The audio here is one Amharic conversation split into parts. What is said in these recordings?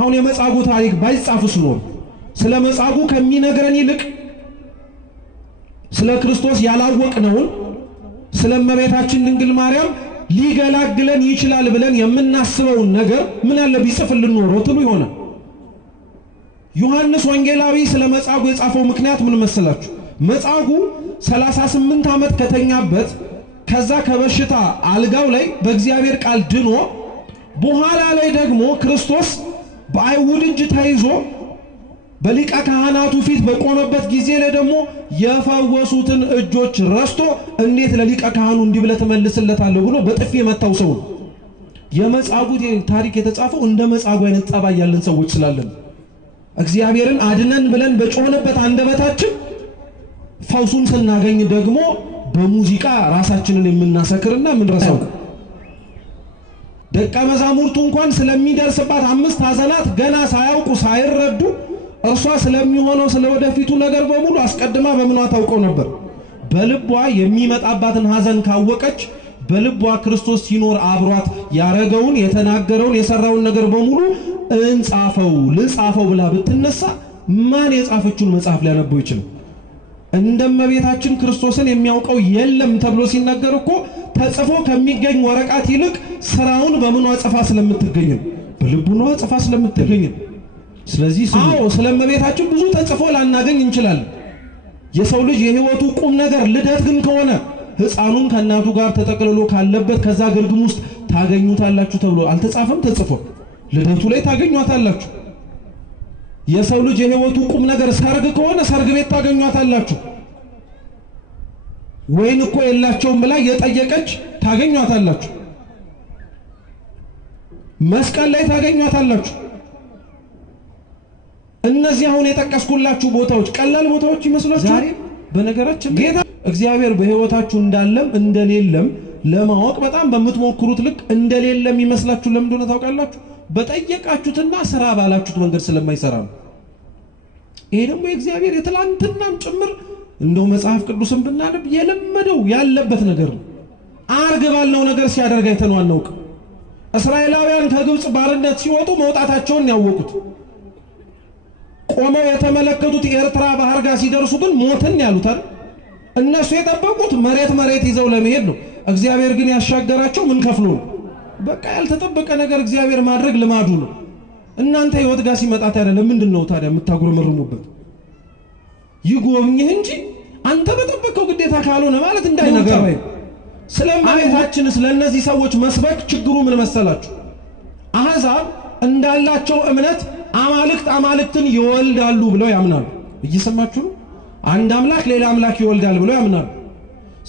አሁን የመጻጉ ታሪክ ባይጻፍስ ነው ስለ መጻጉ ከሚነግረን ይልቅ ስለ ክርስቶስ ያላወቅነው ስለ እመቤታችን ድንግል ማርያም ሊገላግለን ይችላል ብለን የምናስበው ነገር ምን አለ ቢጽፍልን ኖሮ ትሉ ይሆናል። ዮሐንስ ወንጌላዊ ስለ መጻጉ የጻፈው ምክንያት ምን መሰላችሁ? መጻጉ 38 ዓመት ከተኛበት ከዛ ከበሽታ አልጋው ላይ በእግዚአብሔር ቃል ድኖ በኋላ ላይ ደግሞ ክርስቶስ በአይሁድ እጅ ተይዞ በሊቀ ካህናቱ ፊት በቆመበት ጊዜ ላይ ደግሞ የፈወሱትን እጆች ረስቶ እንዴት ለሊቀ ካህኑ እንዲህ ብለህ ተመልስለታለህ ብሎ በጥፊ የመታው ሰው ነው። የመጻጉ ታሪክ የተጻፈው እንደ መጻጉ አይነት ጸባይ ያለን ሰዎች ስላለን እግዚአብሔርን አድነን ብለን በጮህንበት አንደበታችን ፈውሱን ስናገኝ ደግሞ በሙዚቃ ራሳችንን የምናሰክርና ምንረሳው ደቀ መዛሙርቱ እንኳን ስለሚደርስባት 5 ሐዘናት ገና ሳያውቁ ሳይረዱ እርሷ ስለሚሆነው ስለወደፊቱ ነገር በሙሉ አስቀድማ በምኗ ታውቀው ነበር። በልቧ የሚመጣባትን ሐዘን ካወቀች በልቧ ክርስቶስ ሲኖር አብሯት ያረገውን የተናገረውን የሰራውን ነገር በሙሉ እንጻፈው ልጻፈው ብላ ብትነሳ ማን የጻፈችውን መጽሐፍ ሊያነበው ይችላል? እንደመቤታችን ክርስቶስን የሚያውቀው የለም ተብሎ ሲነገር እኮ ተጽፎ ከሚገኝ ወረቀት ይልቅ ስራውን በምኗ ጽፋ ስለምትገኝ በልቡኗ ጽፋ ስለምትገኝ ስለዚህ ስለመቤታችን ብዙ ተጽፎ ላናገኝ እንችላለን። የሰው ልጅ የህይወቱ ቁም ነገር ልደት ግን ከሆነ ሕፃኑን ከእናቱ ጋር ተጠቅልሎ ካለበት ከዛ ግርግም ውስጥ ታገኙታላችሁ ተብሎ አልተጻፈም? ተጽፎ ልደቱ ላይ ታገኙታላችሁ። የሰው ልጅ የህይወቱ ቁም ነገር ሰርግ ከሆነ ሰርግ ቤት ታገኙታላችሁ። ወይን እኮ የላቸውም ብላ የጠየቀች ታገኙታላችሁ። መስቀል ላይ ታገኙታላችሁ። እነዚህ አሁን የጠቀስኩላችሁ ቦታዎች ቀላል ቦታዎች ይመስላችሁ? ዛሬ በነገራችን ጌታ እግዚአብሔር በህይወታችሁ እንዳለም እንደሌለም ለማወቅ በጣም በመትሞክሩት ልክ እንደሌለም ይመስላችሁ ለምን እንደሆነ ታውቃላችሁ? በጠየቃችሁትና ስራ ባላችሁት መንገድ ስለማይሰራ ነው። ይሄ ደግሞ የእግዚአብሔር የትላንትናም ጭምር እንደው መጽሐፍ ቅዱስን ብናነብ የለመደው ያለበት ነገር ነው። አርግ ባልነው ነገር ሲያደርግ አይተነው አናውቅም። እስራኤላውያን ከግብጽ ባርነት ሲወጡ መውጣታቸውን ያወቁት ቆመው የተመለከቱት የኤርትራ ባህር ጋር ሲደርሱ ግን ሞትን ያሉት አይደል? እነሱ የጠበቁት መሬት ይዘው ለመሄድ ነው። እግዚአብሔር ግን ያሻገራቸው ምን ከፍሎ ነው? በቃ ያልተጠበቀ ነገር እግዚአብሔር ማድረግ ልማዱ ነው። እናንተ ህይወት ጋር ሲመጣ ታዲያ ለምንድነው ታዲያ የምታጉረመርሙበት? ይጎብኝህ እንጂ አንተ በጠበቀው ግዴታ ካልሆነ ማለት እንዳይነገር ነው። ስለማይታችን ስለነዚህ ሰዎች መስበክ ችግሩ ምን መሰላችሁ? አሕዛብ እንዳላቸው እምነት አማልክትን ይወልዳሉ ብለው ያምናሉ። እየሰማችሁ ነው? አንድ አምላክ ሌላ አምላክ ይወልዳል ብለው ያምናሉ።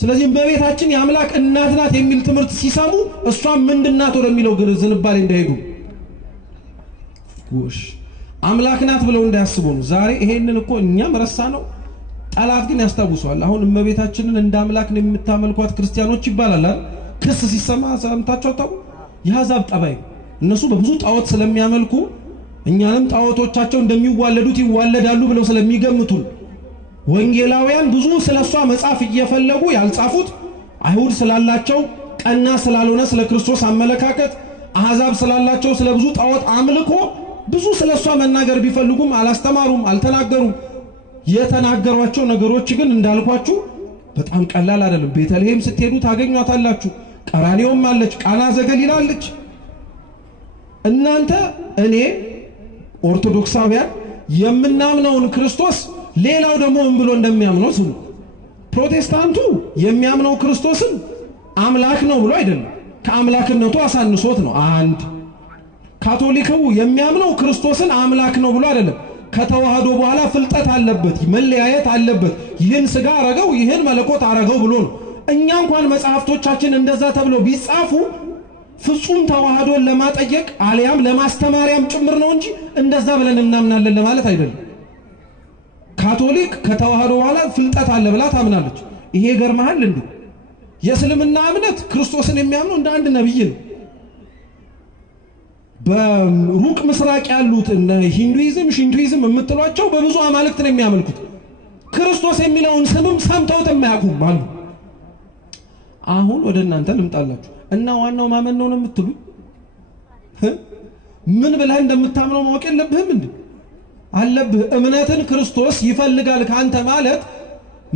ስለዚህ በቤታችን የአምላክ እናት ናት የሚል ትምህርት ሲሰሙ እሷም ምንድናት ወደሚለው ዝንባሌ እንዳይሄዱ አምላክ ናት ብለው እንዳያስቡ ነው። ዛሬ ይሄንን እኮ እኛም ረሳ ነው። ጠላት ግን ያስታውሳል። አሁን እመቤታችንን እንደ አምላክ ነው የምታመልኳት ክርስቲያኖች ይባላል አይደል? ክስ ሲሰማ ሰምታችሁ ታውቁ? የአሕዛብ ጠባይ እነሱ በብዙ ጣዖት ስለሚያመልኩ እኛንም ጣዖቶቻቸው እንደሚዋለዱት ይዋለዳሉ ብለው ስለሚገምቱ ወንጌላውያን ብዙ ስለሷ መጽሐፍ እየፈለጉ ያልጻፉት አይሁድ ስላላቸው ቀና ስላልሆነ ስለ ክርስቶስ አመለካከት አሕዛብ ስላላቸው ስለ ብዙ ጣዖት አምልኮ ብዙ ስለሷ መናገር ቢፈልጉም አላስተማሩም፣ አልተናገሩም። የተናገሯቸው ነገሮች ግን እንዳልኳችሁ በጣም ቀላል አይደለም። ቤተልሔም ስትሄዱ ታገኟታላችሁ። ቀራንዮም አለች፣ ቃና ዘገሊላ አለች። እናንተ እኔ ኦርቶዶክሳውያን የምናምነውን ክርስቶስ ሌላው ደግሞ ምን ብሎ እንደሚያምነው ስሙ። ፕሮቴስታንቱ የሚያምነው ክርስቶስን አምላክ ነው ብሎ አይደለም፣ ከአምላክነቱ አሳንሶት ነው። አንድ ካቶሊኩ የሚያምነው ክርስቶስን አምላክ ነው ብሎ አይደለም፣ ከተዋህዶ በኋላ ፍልጠት አለበት፣ መለያየት አለበት። ይህን ስጋ አረገው ይህን መለኮት አረገው ብሎ ነው። እኛ እንኳን መጽሐፍቶቻችን እንደዛ ተብሎ ቢጻፉ ፍጹም ተዋህዶን ለማጠየቅ አልያም ለማስተማሪያም ጭምር ነው እንጂ እንደዛ ብለን እናምናለን ለማለት አይደለም። ካቶሊክ ከተዋህዶ በኋላ ፍልጠት አለ ብላ ታምናለች። ይሄ ገርማል እንዴ? የእስልምና እምነት ክርስቶስን የሚያምነው እንደ አንድ ነብይ ነው። በሩቅ ምስራቅ ያሉት እነ ሂንዱይዝም የምትሏቸው በብዙ አማልክት ነው የሚያመልኩት። ክርስቶስ የሚለውን ስምም ሰምተውት የማያውቁም አሉ። አሁን ወደ እናንተ ልምጣላችሁ እና ዋናው ማመን ነው የምትሉ ምን ብለህ እንደምታምነው ማወቅ የለብህም እንዴ? አለብህ። እምነትን ክርስቶስ ይፈልጋል ካንተ ማለት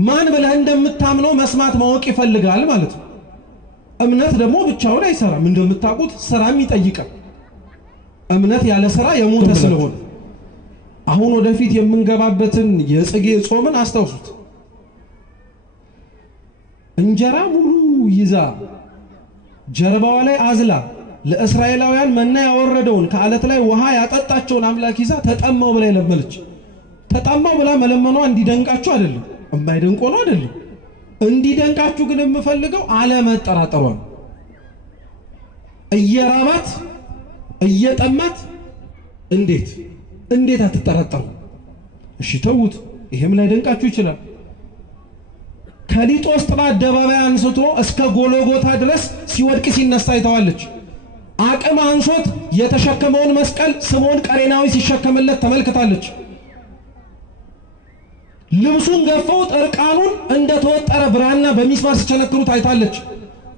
ማን ብለህ እንደምታምነው መስማት ማወቅ ይፈልጋል ማለት ነው። እምነት ደግሞ ብቻውን አይሰራም እንደምታውቁት ስራም ይጠይቃል። እምነት ያለ ስራ የሞተ ስለሆነ አሁን ወደፊት የምንገባበትን የጽጌ ጾምን አስተውሱት። እንጀራ ሙሉ ይዛ ጀርባዋ ላይ አዝላ ለእስራኤላውያን መና ያወረደውን ከአለት ላይ ውሃ ያጠጣቸውን አምላክ ይዛ ተጠማው ብላ ለመነች። ተጠማው ብላ መለመኗ እንዲደንቃችሁ አይደለም፣ የማይደንቆ ነው አይደለም። እንዲደንቃችሁ ግን የምፈልገው አለመጠራጠሯ ነው። እየራባት እየጠማት እንዴት አትጠራጠሩ? እሺ ተውት፣ ይሄም ላይ ደንቃችሁ ይችላል። ከሊጦስጥራ አደባባይ አንስቶ እስከ ጎልጎታ ድረስ ሲወድቅ ሲነሳ አይተዋለች። አቅም አንሶት የተሸከመውን መስቀል ስምዖን ቀሬናዊ ሲሸከምለት ተመልክታለች። ልብሱን ገፈውት እርቃኑን እንደተወጠረ ብራና በሚስማር ሲቸነክሩት አይታለች።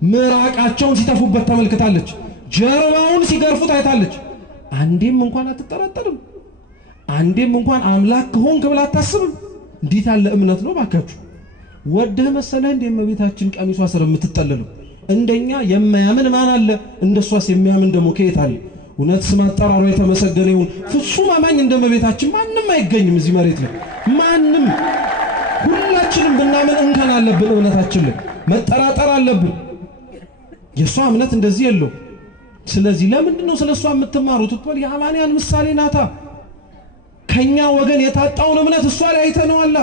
ምራቃቸውን ሲተፉበት ተመልክታለች። ጀርባውን ሲገርፉት አይታለች። አንዴም እንኳን አትጠራጠርም። አንዴም እንኳን አምላክ ሆንክ ብላ አታስብም። እንዴት ያለ እምነት ነው ባካችሁ! ወደህ መሰለህ እንደ እመቤታችን ቀሚሷ ስር የምትጠለለው? እንደኛ የማያምን ማን አለ? እንደሷስ የሚያምን ደግሞ ከየት አለ? እውነት ስም አጠራሩ የተመሰገነ ይሁን። ፍጹም አማኝ እንደ እመቤታችን ማንም አይገኝም እዚህ መሬት ላይ ማንም። ሁላችንም ብናምን እንከን አለብን። እምነታችን ላይ መጠራጠር አለብን። የሷ እምነት እንደዚህ የለው። ስለዚህ ለምንድነው ስለሷ የምትማሩት? ትበል የአማንያን ምሳሌ ናታ። ከኛ ወገን የታጣውን እምነት እሷ ላይ አይተነዋል።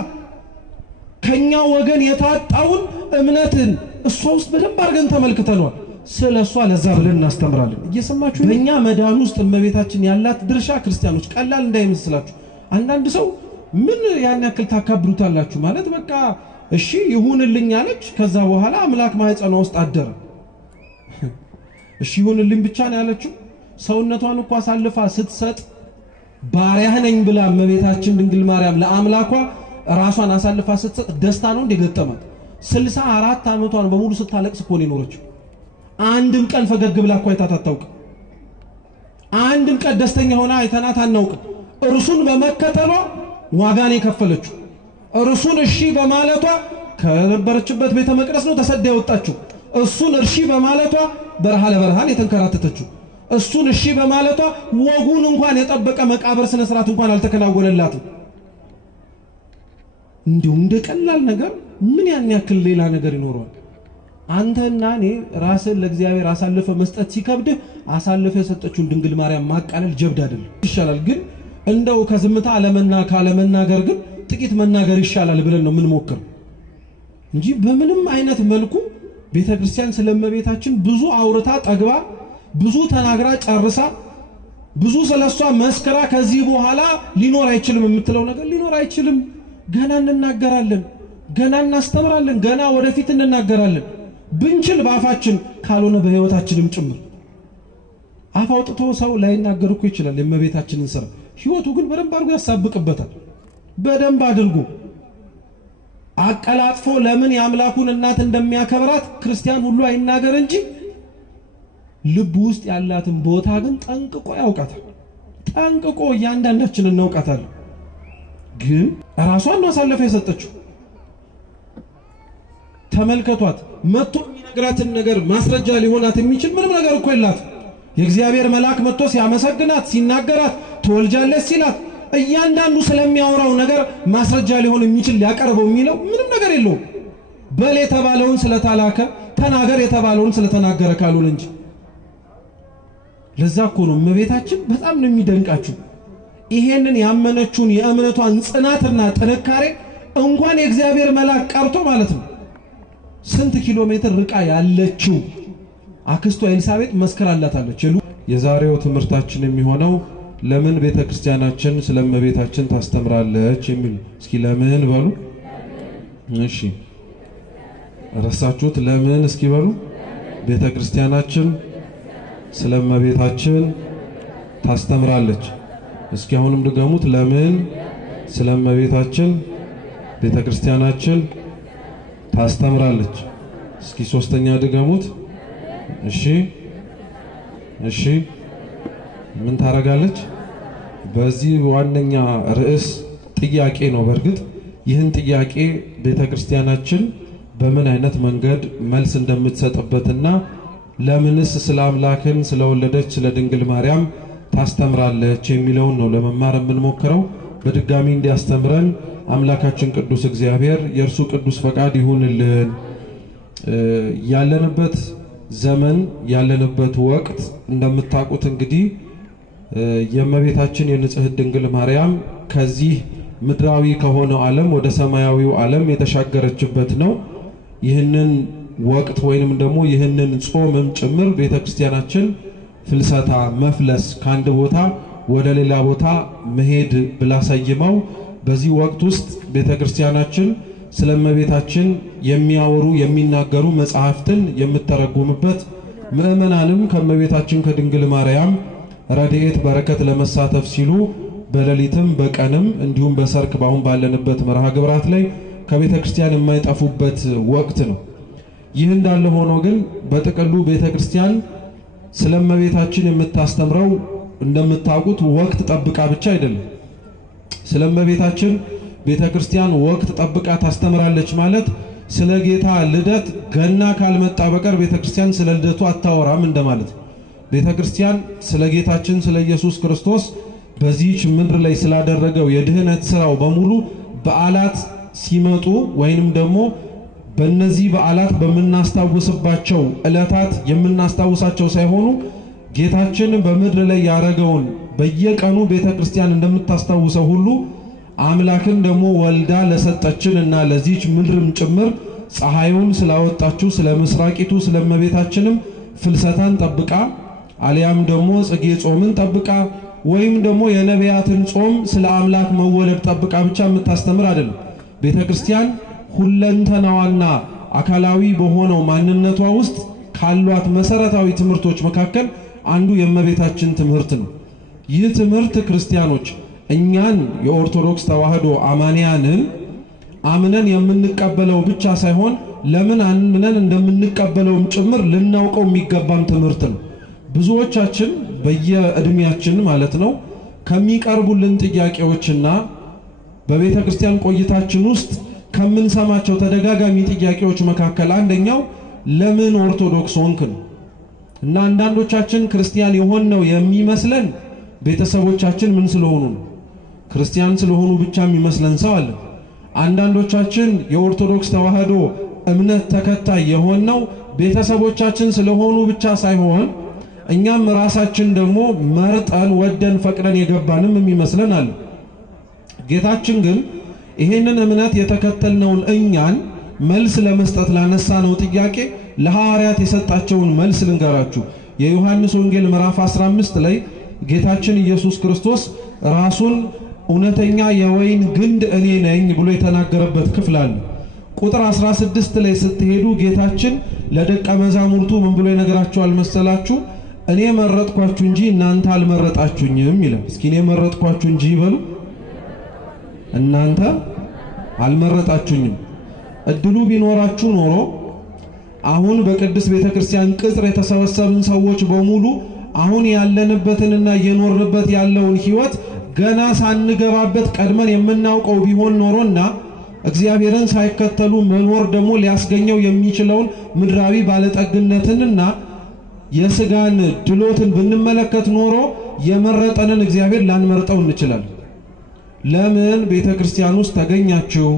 ከኛ ወገን የታጣውን እምነትን እሷ ውስጥ በደንብ አድርገን ተመልክተናል። ስለሷ ለዛ ብለን እናስተምራለን። እየሰማችሁ በእኛ መዳን ውስጥ እመቤታችን ያላት ድርሻ ክርስቲያኖች ቀላል እንዳይመስላችሁ። አንዳንድ ሰው ምን ያን ያክል ታካብሩታላችሁ ማለት በቃ እሺ ይሁንልኝ አለች። ከዛ በኋላ አምላክ ማህፀኗ ውስጥ አደረ። እሺ ይሁንልኝ ብቻ ነው ያለችው። ሰውነቷን እንኳን አሳልፋ ስትሰጥ ባሪያህ ነኝ ብላ እመቤታችን ድንግል ማርያም ለአምላኳ ራሷን አሳልፋ ስትሰጥ ደስታ ነው እንደገጠማት። 64 ዓመቷን በሙሉ ስታለቅስ እኮ ነው የኖረችው። አንድም ቀን ፈገግ ብላ እኮ አይታት አታውቅም። አንድም ቀን ደስተኛ ሆና አይተናት አናውቅም። እርሱን በመከተሏ ዋጋን የከፈለችው እርሱን እሺ በማለቷ ከነበረችበት ቤተ መቅደስ ነው ተሰዳ የወጣችው። እሱን እሺ በማለቷ በረሃ ለበረሃን የተንከራተተችው። እሱን እሺ በማለቷ ወጉን እንኳን የጠበቀ መቃብር ስነ ስርዓት እንኳን አልተከናወነላትም። እንዲሁ እንደ ቀላል ነገር ምን ያን ያክል ሌላ ነገር ይኖረዋል? አንተና እኔ ራስን ለእግዚአብሔር አሳልፈ መስጠት ሲከብድህ አሳልፈ የሰጠችውን ድንግል ማርያም ማቃለል ጀብድ አይደለም። ይሻላል ግን እንደው ከዝምታ ካለመናገር ግን ጥቂት መናገር ይሻላል ብለን ነው ምን ሞክር እንጂ በምንም አይነት መልኩ ቤተክርስቲያን ስለመቤታችን ብዙ አውርታ ጠግባ ብዙ ተናግራ ጨርሳ ብዙ ስለሷ መስከራ ከዚህ በኋላ ሊኖር አይችልም የምትለው ነገር ሊኖር አይችልም። ገና እንናገራለን፣ ገና እናስተምራለን፣ ገና ወደፊት እንናገራለን። ብንችል በአፋችን ካልሆነ በህይወታችንም ጭምር። አፍ አውጥቶ ሰው ላይናገር እኮ ይችላል የመቤታችንን ስራ። ህይወቱ ግን በደንብ አድርጎ ያሳብቅበታል። በደንብ አድርጎ አቀላጥፎ ለምን የአምላኩን እናት እንደሚያከብራት ክርስቲያን ሁሉ አይናገር እንጂ ልብ ውስጥ ያላትን ቦታ ግን ጠንቅቆ ያውቃታል። ጠንቅቆ እያንዳንዳችን እናውቃታለን። ግን ራሷን ነው አሳልፋ የሰጠችው። ተመልከቷት። መጥቶ የሚነግራትን ነገር ማስረጃ ሊሆናት የሚችል ምንም ነገር እኮ የላት። የእግዚአብሔር መልአክ መጥቶ ሲያመሰግናት ሲናገራት ትወልጃለች ሲላት እያንዳንዱ ስለሚያወራው ነገር ማስረጃ ሊሆን የሚችል ሊያቀርበው የሚለው ምንም ነገር የለውም። በል የተባለውን ስለተላከ ተናገር የተባለውን ስለተናገረ ካልሆነ እንጂ። ለዛ እኮ ነው እመቤታችን በጣም ነው የሚደንቃችሁ። ይሄንን ያመነችውን የእምነቷን ጽናትና ጥንካሬ እንኳን የእግዚአብሔር መልአክ ቀርቶ ማለት ነው ስንት ኪሎ ሜትር ርቃ ያለችው አክስቷ ኤልሳቤጥ መስከራላታለች። የዛሬው ትምህርታችን የሚሆነው ለምን ቤተክርስቲያናችን ስለመቤታችን ታስተምራለች የሚል። እስኪ ለምን በሉ። እሺ ረሳችሁት? ለምን እስኪ በሉ። ቤተክርስቲያናችን ስለመቤታችን ታስተምራለች። እስኪ አሁንም ድገሙት። ለምን ስለመቤታችን ቤተክርስቲያናችን ታስተምራለች። እስኪ ሶስተኛ ድገሙት። እሺ ምን ታረጋለች? በዚህ ዋነኛ ርዕስ ጥያቄ ነው። በርግጥ ይህን ጥያቄ ቤተክርስቲያናችን በምን አይነት መንገድ መልስ እንደምትሰጥበትና ለምንስ ስለ አምላክን ስለወለደች ስለ ድንግል ማርያም ታስተምራለች የሚለውን ነው ለመማር የምንሞክረው። በድጋሚ እንዲያስተምረን አምላካችን ቅዱስ እግዚአብሔር የእርሱ ቅዱስ ፈቃድ ይሁንልን። ያለንበት ዘመን ያለንበት ወቅት እንደምታውቁት እንግዲህ የእመቤታችን የንጽሕት ድንግል ማርያም ከዚህ ምድራዊ ከሆነው ዓለም ወደ ሰማያዊው ዓለም የተሻገረችበት ነው። ይህንን ወቅት ወይንም ደግሞ ይህንን ጾምም ጭምር ቤተክርስቲያናችን ፍልሰታ መፍለስ ካንድ ቦታ ወደ ሌላ ቦታ መሄድ ብላ ሰይመው በዚህ ወቅት ውስጥ ቤተክርስቲያናችን ስለእመቤታችን የሚያወሩ የሚናገሩ መጻሕፍትን የምትተረጉምበት ምእመናንም ከእመቤታችን ከድንግል ማርያም ረድኤት በረከት ለመሳተፍ ሲሉ በሌሊትም በቀንም እንዲሁም በሰርክ ባሁን ባለንበት መርሃ ግብራት ላይ ከቤተክርስቲያን የማይጠፉበት ወቅት ነው። ይህ እንዳለ ሆኖ ግን በጥቅሉ ቤተክርስቲያን ስለእመቤታችን የምታስተምረው እንደምታውቁት ወቅት ጠብቃ ብቻ አይደለም። ስለእመቤታችን ቤተክርስቲያን ወቅት ጠብቃ ታስተምራለች ማለት ስለ ጌታ ልደት ገና ካልመጣ በቀር ቤተክርስቲያን ስለ ልደቱ አታወራም እንደማለት። ቤተክርስቲያን ስለ ጌታችን ስለ ኢየሱስ ክርስቶስ በዚህች ምድር ላይ ስላደረገው የድህነት ሥራው በሙሉ በዓላት ሲመጡ ወይንም ደግሞ በእነዚህ በዓላት በመናስታውስባቸው ዕለታት የምናስታውሳቸው ሳይሆኑ ጌታችን በምድር ላይ ያረገውን በየቀኑ ቤተክርስቲያን እንደምታስታውሰው ሁሉ አምላክን ደግሞ ወልዳ ለሰጠችንና ለዚህች ምድርም ጭምር ፀሐዩን ስላወጣችው ስለ ምስራቂቱ ስለ እመቤታችንም ፍልሰታን ጠብቃ አሊያም ደግሞ ጽጌ ጾምን ጠብቃ ወይም ደግሞ የነቢያትን ጾም ስለ አምላክ መወለድ ጠብቃ ብቻ የምታስተምር አይደለም። ቤተክርስቲያን ሁለንተናዋና አካላዊ በሆነው ማንነቷ ውስጥ ካሏት መሰረታዊ ትምህርቶች መካከል አንዱ የእመቤታችን ትምህርት ነው። ይህ ትምህርት ክርስቲያኖች እኛን የኦርቶዶክስ ተዋህዶ አማንያንን አምነን የምንቀበለው ብቻ ሳይሆን ለምን አምነን እንደምንቀበለውም ጭምር ልናውቀው የሚገባም ትምህርት ነው። ብዙዎቻችን በየእድሜያችን ማለት ነው ከሚቀርቡልን ጥያቄዎችና በቤተክርስቲያን ቆይታችን ውስጥ ከምንሰማቸው ተደጋጋሚ ጥያቄዎች መካከል አንደኛው ለምን ኦርቶዶክስ ሆንክ ነው። እና አንዳንዶቻችን ክርስቲያን የሆነው የሚመስለን ቤተሰቦቻችን ምን ስለሆኑ ነው፣ ክርስቲያን ስለሆኑ ብቻ የሚመስለን ሰው አለ። አንዳንዶቻችን የኦርቶዶክስ ተዋህዶ እምነት ተከታይ የሆነው ቤተሰቦቻችን ስለሆኑ ብቻ ሳይሆን እኛም ራሳችን ደግሞ መርጠን ወደን ፈቅደን የገባንም የሚመስለን አለ። ጌታችን ግን ይሄንን እምነት የተከተልነውን እኛን መልስ ለመስጠት ላነሳነው ጥያቄ ለሐዋርያት የሰጣቸውን መልስ ልንገራችሁ። የዮሐንስ ወንጌል ምዕራፍ 15 ላይ ጌታችን ኢየሱስ ክርስቶስ ራሱን እውነተኛ የወይን ግንድ እኔ ነኝ ብሎ የተናገረበት ክፍል አለ። ቁጥር 16 ላይ ስትሄዱ ጌታችን ለደቀ መዛሙርቱ ምን ብሎ ይነግራቸዋል መሰላችሁ? እኔ መረጥኳችሁ እንጂ እናንተ አልመረጣችሁኝም ይላል። እስኪ እኔ መረጥኳችሁ እንጂ ይበሉ። እናንተ አልመረጣችሁኝም። እድሉ ቢኖራችሁ ኖሮ አሁን በቅድስት ቤተክርስቲያን ቅጽር የተሰበሰብን ሰዎች በሙሉ አሁን ያለንበትንና የኖርንበት ያለውን ሕይወት ገና ሳንገባበት ቀድመን የምናውቀው ቢሆን ኖሮና እግዚአብሔርን ሳይከተሉ መኖር ደግሞ ሊያስገኘው የሚችለውን ምድራዊ ባለጠግነትንና የሥጋን ድሎትን ብንመለከት ኖሮ የመረጠንን እግዚአብሔር ላንመርጠው እንችላለን። ለምን ቤተክርስቲያን ውስጥ ተገኛችሁ?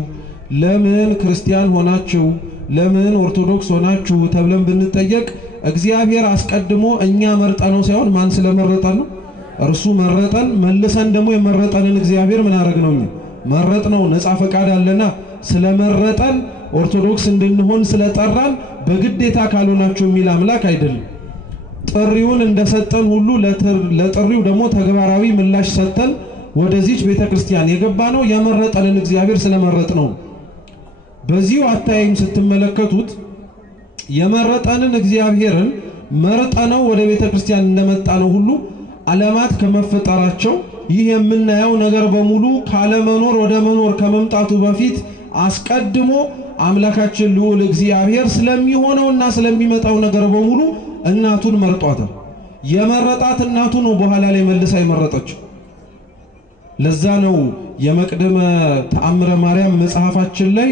ለምን ክርስቲያን ሆናችሁ? ለምን ኦርቶዶክስ ሆናችሁ ተብለን ብንጠየቅ እግዚአብሔር አስቀድሞ እኛ መርጠነው ሳይሆን ማን ስለመረጠን ነው? እርሱ መረጠን። መልሰን ደግሞ የመረጠንን እግዚአብሔር ምን አረግነው? መረጥነው። ነፃ ፈቃድ አለና ስለመረጠን ኦርቶዶክስ እንድንሆን ስለጠራን በግዴታ ካልሆናችሁ የሚል አምላክ አይደለም። ጥሪውን እንደሰጠን ሁሉ ለጥሪው ደግሞ ተግባራዊ ምላሽ ሰጠን ወደዚች ቤተክርስቲያን የገባነው የመረጠንን እግዚአብሔር ስለመረጥነው። በዚሁ አታይም ስትመለከቱት የመረጠንን እግዚአብሔርን መርጠነው ወደ ቤተክርስቲያን እንደመጣነው ሁሉ ዓለማት ከመፈጠራቸው ይህ የምናየው ነገር በሙሉ ካለመኖር ወደ መኖር ከመምጣቱ በፊት አስቀድሞ አምላካችን ልዑል እግዚአብሔር ስለሚሆነውና ስለሚመጣው ነገር በሙሉ እናቱን መርጧታል። የመረጣት እናቱ ነው በኋላ ላይ መልሳ የመረጠችው። ለዛ ነው የመቅደመ ተአምረ ማርያም መጽሐፋችን ላይ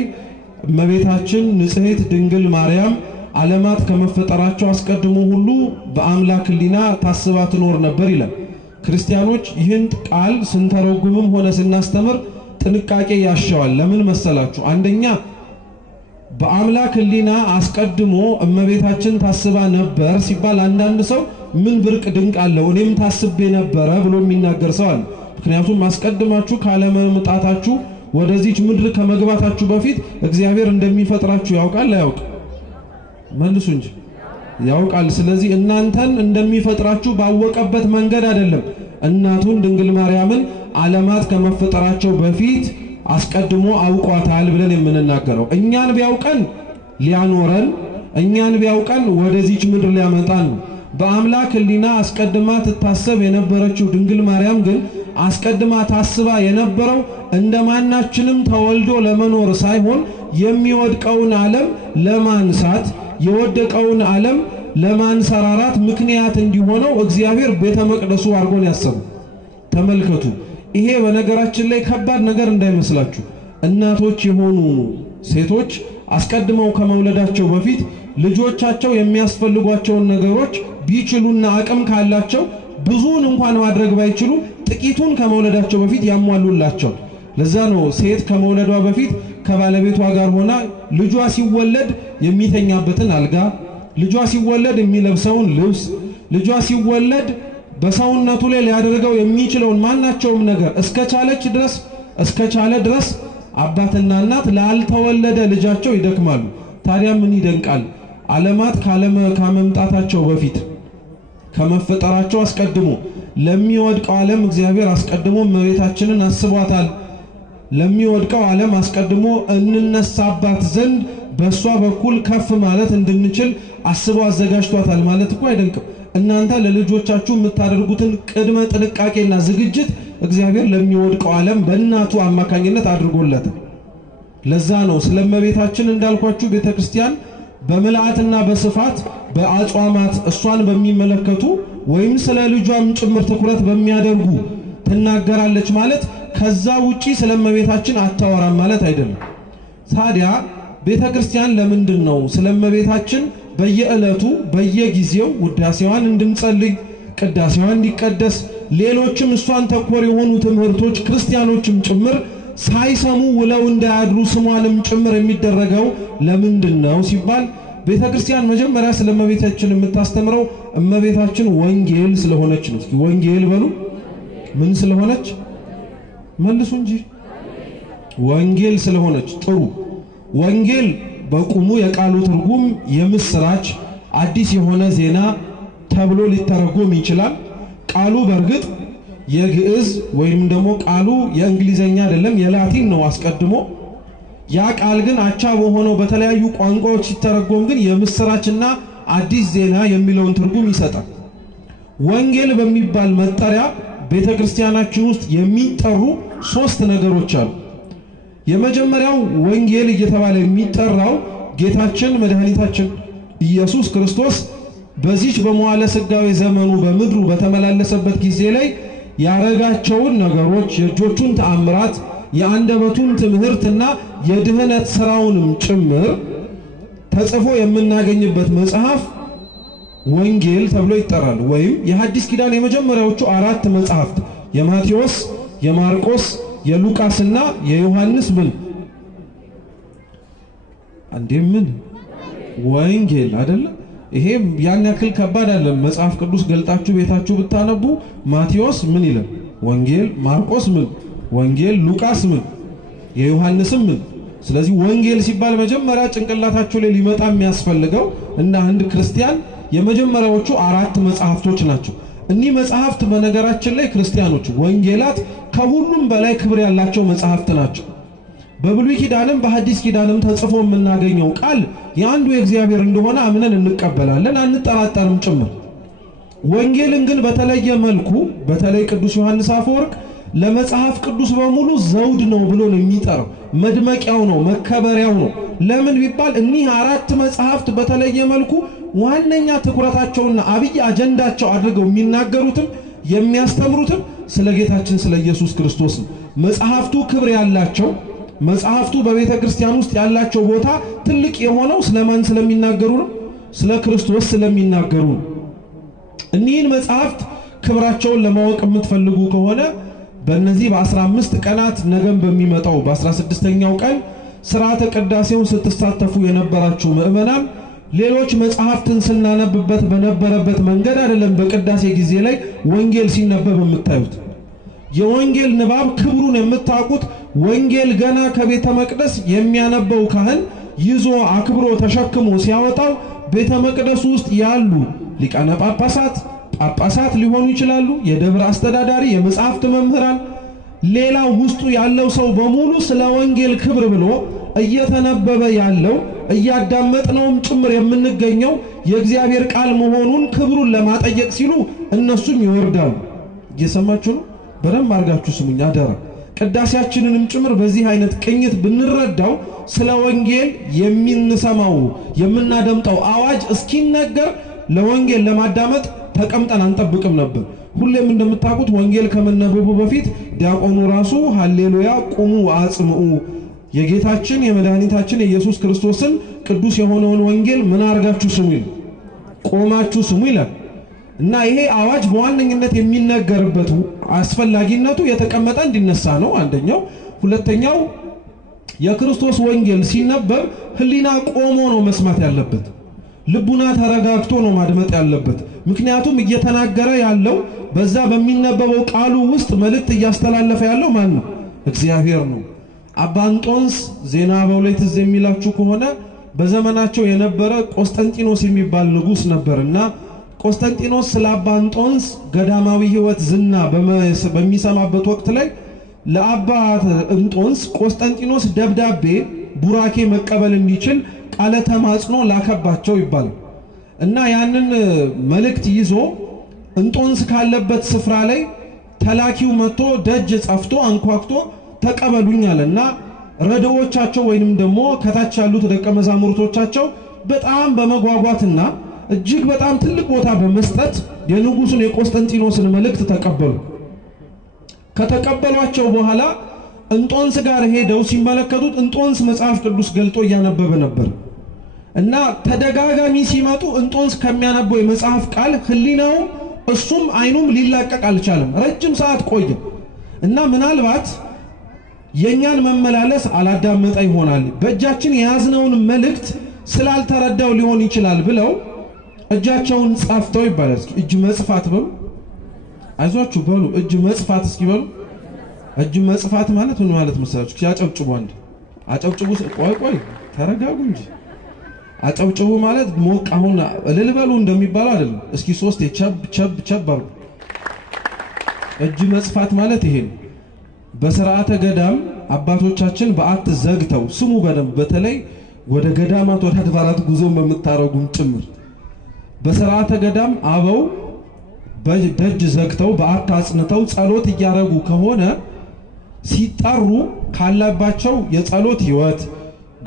እመቤታችን ንጽሕት ድንግል ማርያም ዓለማት ከመፈጠራቸው አስቀድሞ ሁሉ በአምላክ ሕሊና ታስባ ትኖር ነበር ይላል። ክርስቲያኖች ይህን ቃል ስንተረጉምም ሆነ ስናስተምር ጥንቃቄ ያሻዋል። ለምን መሰላችሁ? አንደኛ በአምላክ ሕሊና አስቀድሞ እመቤታችን ታስባ ነበር ሲባል አንዳንድ ሰው ምን ብርቅ ድንቅ አለው እኔም ታስቤ ነበር ብሎ የሚናገር ሰው አለ። ምክንያቱም አስቀድማችሁ ካለመምጣታችሁ ወደዚች ምድር ከመግባታችሁ በፊት እግዚአብሔር እንደሚፈጥራችሁ ያውቃል አያውቅ? መልሱ እንጂ ያውቃል። ስለዚህ እናንተን እንደሚፈጥራችሁ ባወቀበት መንገድ አይደለም እናቱን ድንግል ማርያምን ዓለማት ከመፈጠራቸው በፊት አስቀድሞ አውቋታል ብለን የምንናገረው። እኛን ቢያውቀን ሊያኖረን፣ እኛን ቢያውቀን ወደዚች ምድር ሊያመጣን። በአምላክ ሕሊና አስቀድማ ትታሰብ የነበረችው ድንግል ማርያም ግን አስቀድማ ታስባ የነበረው እንደማናችንም ተወልዶ ለመኖር ሳይሆን የሚወድቀውን ዓለም ለማንሳት የወደቀውን ዓለም ለማንሰራራት ምክንያት እንዲሆነው እግዚአብሔር ቤተ መቅደሱ አርጎን ያሰበ። ተመልከቱ። ይሄ በነገራችን ላይ ከባድ ነገር እንዳይመስላችሁ። እናቶች የሆኑ ሴቶች አስቀድመው ከመውለዳቸው በፊት ልጆቻቸው የሚያስፈልጓቸውን ነገሮች ቢችሉና አቅም ካላቸው ብዙን እንኳን ማድረግ ባይችሉ ጥቂቱን ከመውለዳቸው በፊት ያሟሉላቸው። ለዛ ነው ሴት ከመውለዷ በፊት ከባለቤቷ ጋር ሆና ልጇ ሲወለድ የሚተኛበትን አልጋ፣ ልጇ ሲወለድ የሚለብሰውን ልብስ፣ ልጇ ሲወለድ በሰውነቱ ላይ ሊያደርገው የሚችለውን ማናቸውም ነገር እስከቻለ ድረስ አባትና እናት ላልተወለደ ልጃቸው ይደክማሉ። ታዲያ ምን ይደንቃል? ዓለማት ከመምጣታቸው በፊት ከመፈጠራቸው አስቀድሞ ለሚወድቀው ዓለም እግዚአብሔር አስቀድሞ እመቤታችንን አስቧታል። ለሚወድቀው ዓለም አስቀድሞ እንነሳባት ዘንድ በሷ በኩል ከፍ ማለት እንድንችል አስቦ አዘጋጅቷታል ማለት እኮ አይደንቅም? እናንተ ለልጆቻችሁ የምታደርጉትን ቅድመ ጥንቃቄና ዝግጅት እግዚአብሔር ለሚወድቀው ዓለም በእናቱ አማካኝነት አድርጎለታል። ለዛ ነው ስለእመቤታችን እንዳልኳችሁ ቤተክርስቲያን በመላእክትና በስፋት በአጽዋማት እሷን በሚመለከቱ ወይም ስለ ልጇም ጭምር ትኩረት በሚያደርጉ ትናገራለች ማለት ከዛ ውጪ ስለእመቤታችን አታወራም ማለት አይደለም። ታዲያ ቤተክርስቲያን ለምንድን ነው ስለእመቤታችን በየዕለቱ በየጊዜው ውዳሴዋን እንድንጸልይ፣ ቅዳሴዋን እንዲቀደስ፣ ሌሎችም እሷን ተኮር የሆኑ ትምህርቶች ክርስቲያኖችም ጭምር ሳይሰሙ ውለው እንዳያድሩ ስሟንም ጭምር የሚደረገው ለምንድን ነው ሲባል ቤተክርስቲያን መጀመሪያ ስለእመቤታችን የምታስተምረው እመቤታችን ወንጌል ስለሆነች ነው። እስኪ ወንጌል በሉ። ምን ስለሆነች? መልሱ እንጂ። ወንጌል ስለሆነች። ጥሩ። ወንጌል በቁሙ የቃሉ ትርጉም የምስራች አዲስ የሆነ ዜና ተብሎ ሊተረጎም ይችላል። ቃሉ በርግጥ የግዕዝ ወይም ደግሞ ቃሉ የእንግሊዘኛ አይደለም የላቲን ነው አስቀድሞ። ያ ቃል ግን አቻ በሆነው በተለያዩ ቋንቋዎች ሲተረጎም ግን የምስራችና አዲስ ዜና የሚለውን ትርጉም ይሰጣል። ወንጌል በሚባል መጠሪያ ቤተክርስቲያናችን ውስጥ የሚጠሩ 3 ነገሮች አሉ። የመጀመሪያው ወንጌል እየተባለ የሚጠራው ጌታችን መድኃኒታችን ኢየሱስ ክርስቶስ በዚች በመዋዕለ ሥጋዌ ዘመኑ በምድሩ በተመላለሰበት ጊዜ ላይ ያረጋቸውን ነገሮች፣ የእጆቹን ተአምራት፣ የአንደበቱን ትምህርትና የድህነት ሥራውንም ጭምር ተጽፎ የምናገኝበት መጽሐፍ ወንጌል ተብሎ ይጠራል። ወይም የሐዲስ ኪዳን የመጀመሪያዎቹ 4 መጽሐፍት የማቴዎስ፣ የማርቆስ፣ የሉቃስና የዮሐንስ ምን ምን ወንጌል አይደለ? ይሄ ያን ያክል ከባድ አይደለም። መጽሐፍ ቅዱስ ገልጣችሁ ቤታችሁ ብታነቡ ማቴዎስ ምን ይላል? ወንጌል። ማርቆስ ምን ወንጌል። ሉቃስ ምን የዮሐንስም ምን። ስለዚህ ወንጌል ሲባል መጀመሪያ ጭንቅላታችሁ ላይ ሊመጣ የሚያስፈልገው እንደ አንድ ክርስቲያን የመጀመሪያዎቹ 4 መጽሐፍቶች ናቸው። እኚህ መጽሐፍት በነገራችን ላይ ክርስቲያኖች ወንጌላት ከሁሉም በላይ ክብር ያላቸው መጽሐፍት ናቸው። በብሉይ ኪዳንም በሐዲስ ኪዳንም ተጽፎ የምናገኘው ቃል የአንዱ የእግዚአብሔር እንደሆነ አምነን እንቀበላለን፣ አንጠራጠርም ጭምር። ወንጌልን ግን በተለየ መልኩ በተለይ ቅዱስ ዮሐንስ አፈወርቅ ለመጽሐፍ ቅዱስ በሙሉ ዘውድ ነው ብሎ ነው የሚጠራው። መድመቂያው ነው፣ መከበሪያው ነው። ለምን ቢባል እኒህ 4 መጽሐፍት በተለየ መልኩ ዋነኛ ትኩረታቸውና አብይ አጀንዳቸው አድርገው የሚናገሩትም የሚያስተምሩትም ስለ ጌታችን ስለ ኢየሱስ ክርስቶስ ነው። መጽሐፍቱ ክብር ያላቸው መጽሐፍቱ በቤተ ክርስቲያን ውስጥ ያላቸው ቦታ ትልቅ የሆነው ስለማን ስለሚናገሩ ነው? ስለ ክርስቶስ ስለሚናገሩ ነው። እኒህን መጽሐፍት ክብራቸውን ለማወቅ የምትፈልጉ ከሆነ በእነዚህ በ15 ቀናት ነገም በሚመጣው በ16ኛው ቀን ሥርዓተ ቅዳሴውን ስትሳተፉ የነበራችሁ ምእመናን ሌሎች መጽሐፍትን ስናነብበት በነበረበት መንገድ አይደለም በቅዳሴ ጊዜ ላይ ወንጌል ሲነበብ የምታዩት። የወንጌል ንባብ ክብሩን የምታውቁት ወንጌል ገና ከቤተ መቅደስ የሚያነበው ካህን ይዞ አክብሮ ተሸክሞ ሲያወጣው ቤተ መቅደስ ውስጥ ያሉ ሊቃነ ጳጳሳት ሊሆኑ ይችላሉ፣ የደብረ አስተዳዳሪ፣ የመጽሐፍት መምህራን፣ ሌላው ውስጡ ያለው ሰው በሙሉ ስለ ወንጌል ክብር ብሎ እየተነበበ ያለው እያዳመጥነውም ጭምር የምንገኘው የእግዚአብሔር ቃል መሆኑን ክብሩን ለማጠየቅ ሲሉ እነሱም ይወርዳሉ። እየሰማችሁ ነው? በደንብ አድርጋችሁ ስሙኝ አደራ። ቅዳሴያችንንም ጭምር በዚህ አይነት ቅኝት ብንረዳው ስለ ወንጌል የምንሰማው የምናደምጠው አዋጅ እስኪነገር ለወንጌል ለማዳመጥ ተቀምጠን አንጠብቅም ነበር። ሁሌም እንደምታውቁት ወንጌል ከመነበቡ በፊት ዲያቆኑ ራሱ ሃሌሉያ ቁሙ አጽምኡ የጌታችን የመድኃኒታችን የኢየሱስ ክርስቶስን ቅዱስ የሆነውን ወንጌል ምን አርጋችሁ ስሙ ይላል፣ ቆማችሁ ስሙ ይላል። እና ይሄ አዋጅ በዋነኝነት የሚነገርበት አስፈላጊነቱ የተቀመጠ እንዲነሳ ነው አንደኛው። ሁለተኛው የክርስቶስ ወንጌል ሲነበብ ህሊና ቆሞ ነው መስማት ያለበት፣ ልቡና ተረጋግቶ ነው ማድመጥ ያለበት። ምክንያቱም እየተናገረ ያለው በዛ በሚነበበው ቃሉ ውስጥ መልእክት እያስተላለፈ ያለው ማን ነው? እግዚአብሔር ነው። አባ እንጦንስ ዜና አበው ላይ ትዝ የሚላችሁ ከሆነ በዘመናቸው የነበረ ቆስጠንጢኖስ የሚባል ንጉስ ነበርና ቆስጠንጢኖስ ስለ አባ እንጦንስ ገዳማዊ ህይወት ዝና በሚሰማበት ወቅት ላይ ለአባ እንጦንስ ቆስጠንጢኖስ ደብዳቤ ቡራኬ መቀበል እንዲችል ቃለ ተማጽኖ ላከባቸው ይባላል። እና ያንን መልእክት ይዞ እንጦንስ ካለበት ስፍራ ላይ ተላኪው መጥቶ ደጅ ጸፍቶ አንኳክቶ ተቀበሉኝ አለና ረዳዎቻቸው ወይንም ደግሞ ከታች ያሉት ደቀ መዛሙርቶቻቸው በጣም በመጓጓትና እጅግ በጣም ትልቅ ቦታ በመስጠት የንጉሱን የቆስጠንጢኖስን መልእክት ተቀበሉ። ከተቀበሏቸው በኋላ እንጦንስ ጋር ሄደው ሲመለከቱት እንጦንስ መጽሐፍ ቅዱስ ገልጦ እያነበበ ነበር እና ተደጋጋሚ ሲመጡ እንጦንስ ከሚያነበው የመጽሐፍ ቃል ህሊናው እሱም አይኑም ሊላቀቅ አልቻለም። ረጅም ሰዓት ቆየ እና ምናልባት የኛን መመላለስ አላዳመጠ ይሆናል፣ በእጃችን የያዝነውን መልእክት ስላልተረዳው ሊሆን ይችላል ብለው እጃቸውን ጻፍተው ይባላል። እጅ መጽፋት በሉ፣ አይዟችሁ በሉ፣ እጅ መጽፋት እስኪ በሉ። እጅ መጽፋት ማለት ምን ማለት መሰላችሁ? ሲያጨብጭቡ አንድ አጨብጭቡ። ቆይ ተረጋጉ እንጂ አጨብጭቡ ማለት ሞቅ አሁን እልል በሉ እንደሚባለው አይደለም። እስኪ ሶስት ቸብ አርጉ። እጅ መጽፋት ማለት ይሄ ነው። በሥርዓተ ገዳም አባቶቻችን በአት ዘግተው ስሙ በደንብ በተለይ ወደ ገዳማት ወደ አድባራት ጉዞ በመታረጉም ጭምር በሥርዓተ ገዳም አበው በደጅ ዘግተው በአት አጽንተው ጸሎት እያረጉ ከሆነ ሲጣሩ ካላባቸው የጸሎት ህይወት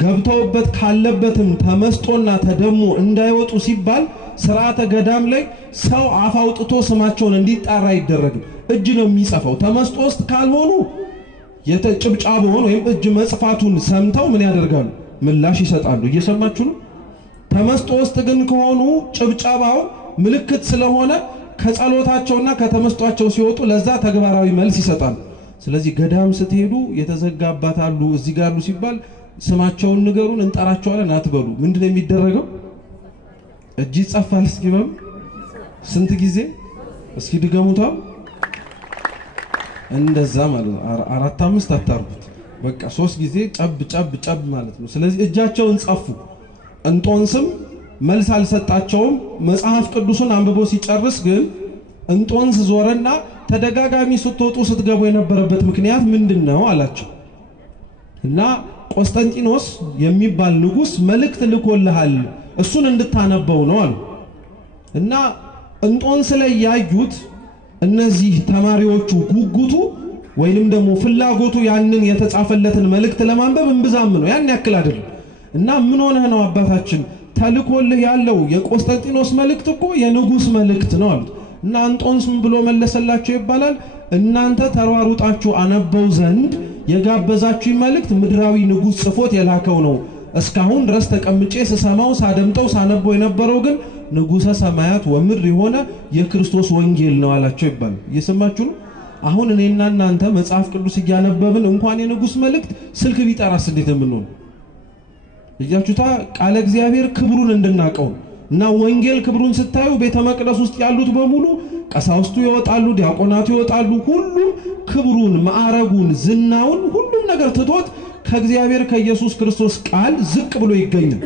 ገብተውበት ካለበትም ተመስጦና ተደሞ እንዳይወጡ ሲባል ሥርዓተ ገዳም ላይ ሰው አፍ አውጥቶ ስማቸውን እንዲጣራ አይደረግም። እጅ ነው የሚጽፈው። ተመስጦ ውስጥ ካልሆኑ የተጭብጫቦን ወይም እጅ መጽፋቱን ሰምተው ምን ያደርጋሉ? ምላሽ ይሰጣሉ። እየሰማችሁ ነው? ተመስጦ ውስጥ ግን ከሆኑ ጭብጫባው ምልክት ስለሆነ ከጸሎታቸውና ከተመስጧቸው ሲወጡ ለዛ ተግባራዊ መልስ ይሰጣሉ። ስለዚህ ገዳም ስትሄዱ የተዘጋባታሉ እዚህ ጋር አሉ ሲባል ስማቸውን ንገሩን እንጠራቸዋለን አትበሉ። ምንድነው የሚደረገው? እጅ ይጻፋል። እስኪ በሉ ስንት ጊዜ? እስኪ ድገሙታ። እንደዛ ማለት ነው። 4-5 አታርጉት። በቃ 3 ጊዜ ጨብ ማለት ነው። ስለዚህ እጃቸውን ጻፉ። እንጦንስም መልስ አልሰጣቸውም። መጽሐፍ ቅዱስን አንብቦ ሲጨርስ ግን እንጦንስ ዞረና ተደጋጋሚ ስትወጡ ስትገቡ የነበረበት ምክንያት ምንድነው አላቸው። እና ቆስጠንጢኖስ የሚባል ንጉስ መልእክት ልኮልሃል እሱን እንድታነበው ነው አሉ። እና እንጦንስ ላይ ያዩት እነዚህ ተማሪዎቹ ጉጉቱ ወይንም ደግሞ ፍላጎቱ ያንን የተጻፈለትን መልእክት ለማንበብ እንብዛም ነው፣ ያን ያክል አይደለም። እና ምን ሆነህ ነው አባታችን ተልኮልህ ያለው የቆስጠንጢኖስ መልእክት እኮ የንጉስ መልእክት ነው አሉት እና አንጦንስም ብሎ መለሰላቸው ይባላል እናንተ ተሯሩጣችሁ አነበው ዘንድ የጋበዛችሁ መልእክት ምድራዊ ንጉስ ጽፎት የላከው ነው እስካሁን ድረስ ተቀምጬ ስሰማው ሳደምጠው ሳነበው የነበረው ግን ንጉሰ ሰማያት ወምድር የሆነ የክርስቶስ ወንጌል ነው አላቸው ይባላል እየሰማችሁ ነው አሁን እኔና እናንተ መጽሐፍ ቅዱስ ያነበብን እንኳን የንጉስ መልእክት ስልክ ቢጠራስ እንዴት ምንሆን እያችሁታ ቃለ እግዚአብሔር ክብሩን እንድናቀው እና ወንጌል ክብሩን ስታዩ ቤተ መቅደስ ውስጥ ያሉት በሙሉ ቀሳውስቱ ይወጣሉ ዲያቆናቱ ይወጣሉ ሁሉም ክብሩን ማዕረጉን ዝናውን ሁሉም ነገር ትቶት ከእግዚአብሔር ከኢየሱስ ክርስቶስ ቃል ዝቅ ብሎ ይገኛል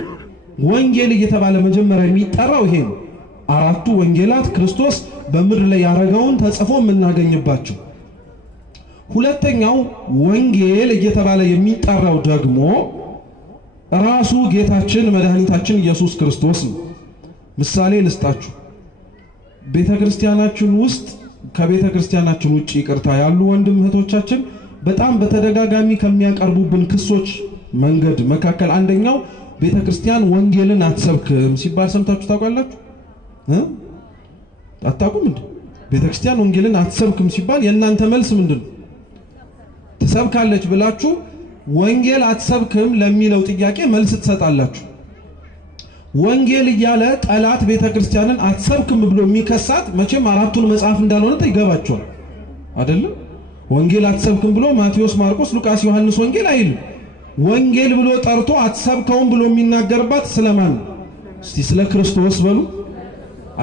ወንጌል እየተባለ መጀመሪያ የሚጠራው ይሄ ነው አራቱ ወንጌላት ክርስቶስ በምድር ላይ ያረጋውን ተጽፎ የምናገኝባቸው ሁለተኛው ወንጌል እየተባለ የሚጠራው ደግሞ ራሱ ጌታችን መድኃኒታችን ኢየሱስ ክርስቶስ ነው ምሳሌ ልስጣችሁ ቤተክርስቲያናችን ውስጥ ከቤተክርስቲያናችን ውጪ ይቅርታ ያሉ ወንድም እህቶቻችን በጣም በተደጋጋሚ ከሚያቀርቡብን ክሶች መንገድ መካከል አንደኛው ቤተክርስቲያን ወንጌልን አትሰብክም ሲባል ሰምታችሁ ታውቃላችሁ አታውቁም እንዴ ቤተክርስቲያን ወንጌልን አትሰብክም ሲባል የእናንተ መልስ ምንድነው ትሰብካለች ብላችሁ ወንጌል አትሰብክም ለሚለው ጥያቄ መልስ ትሰጣላችሁ ወንጌል እያለ ጠላት ቤተክርስቲያንን አትሰብክም ብሎ የሚከሳት መቼም አራቱን መጽሐፍ እንዳልሆነ ይገባቸዋል አይደል ወንጌል አትሰብክም ብሎ ማቴዎስ ማርቆስ ሉቃስ ዮሐንስ ወንጌል አይልም ወንጌል ብሎ ጠርቶ አትሰብከውም ብሎ የሚናገርባት ስለማን እስቲ ስለ ክርስቶስ በሉ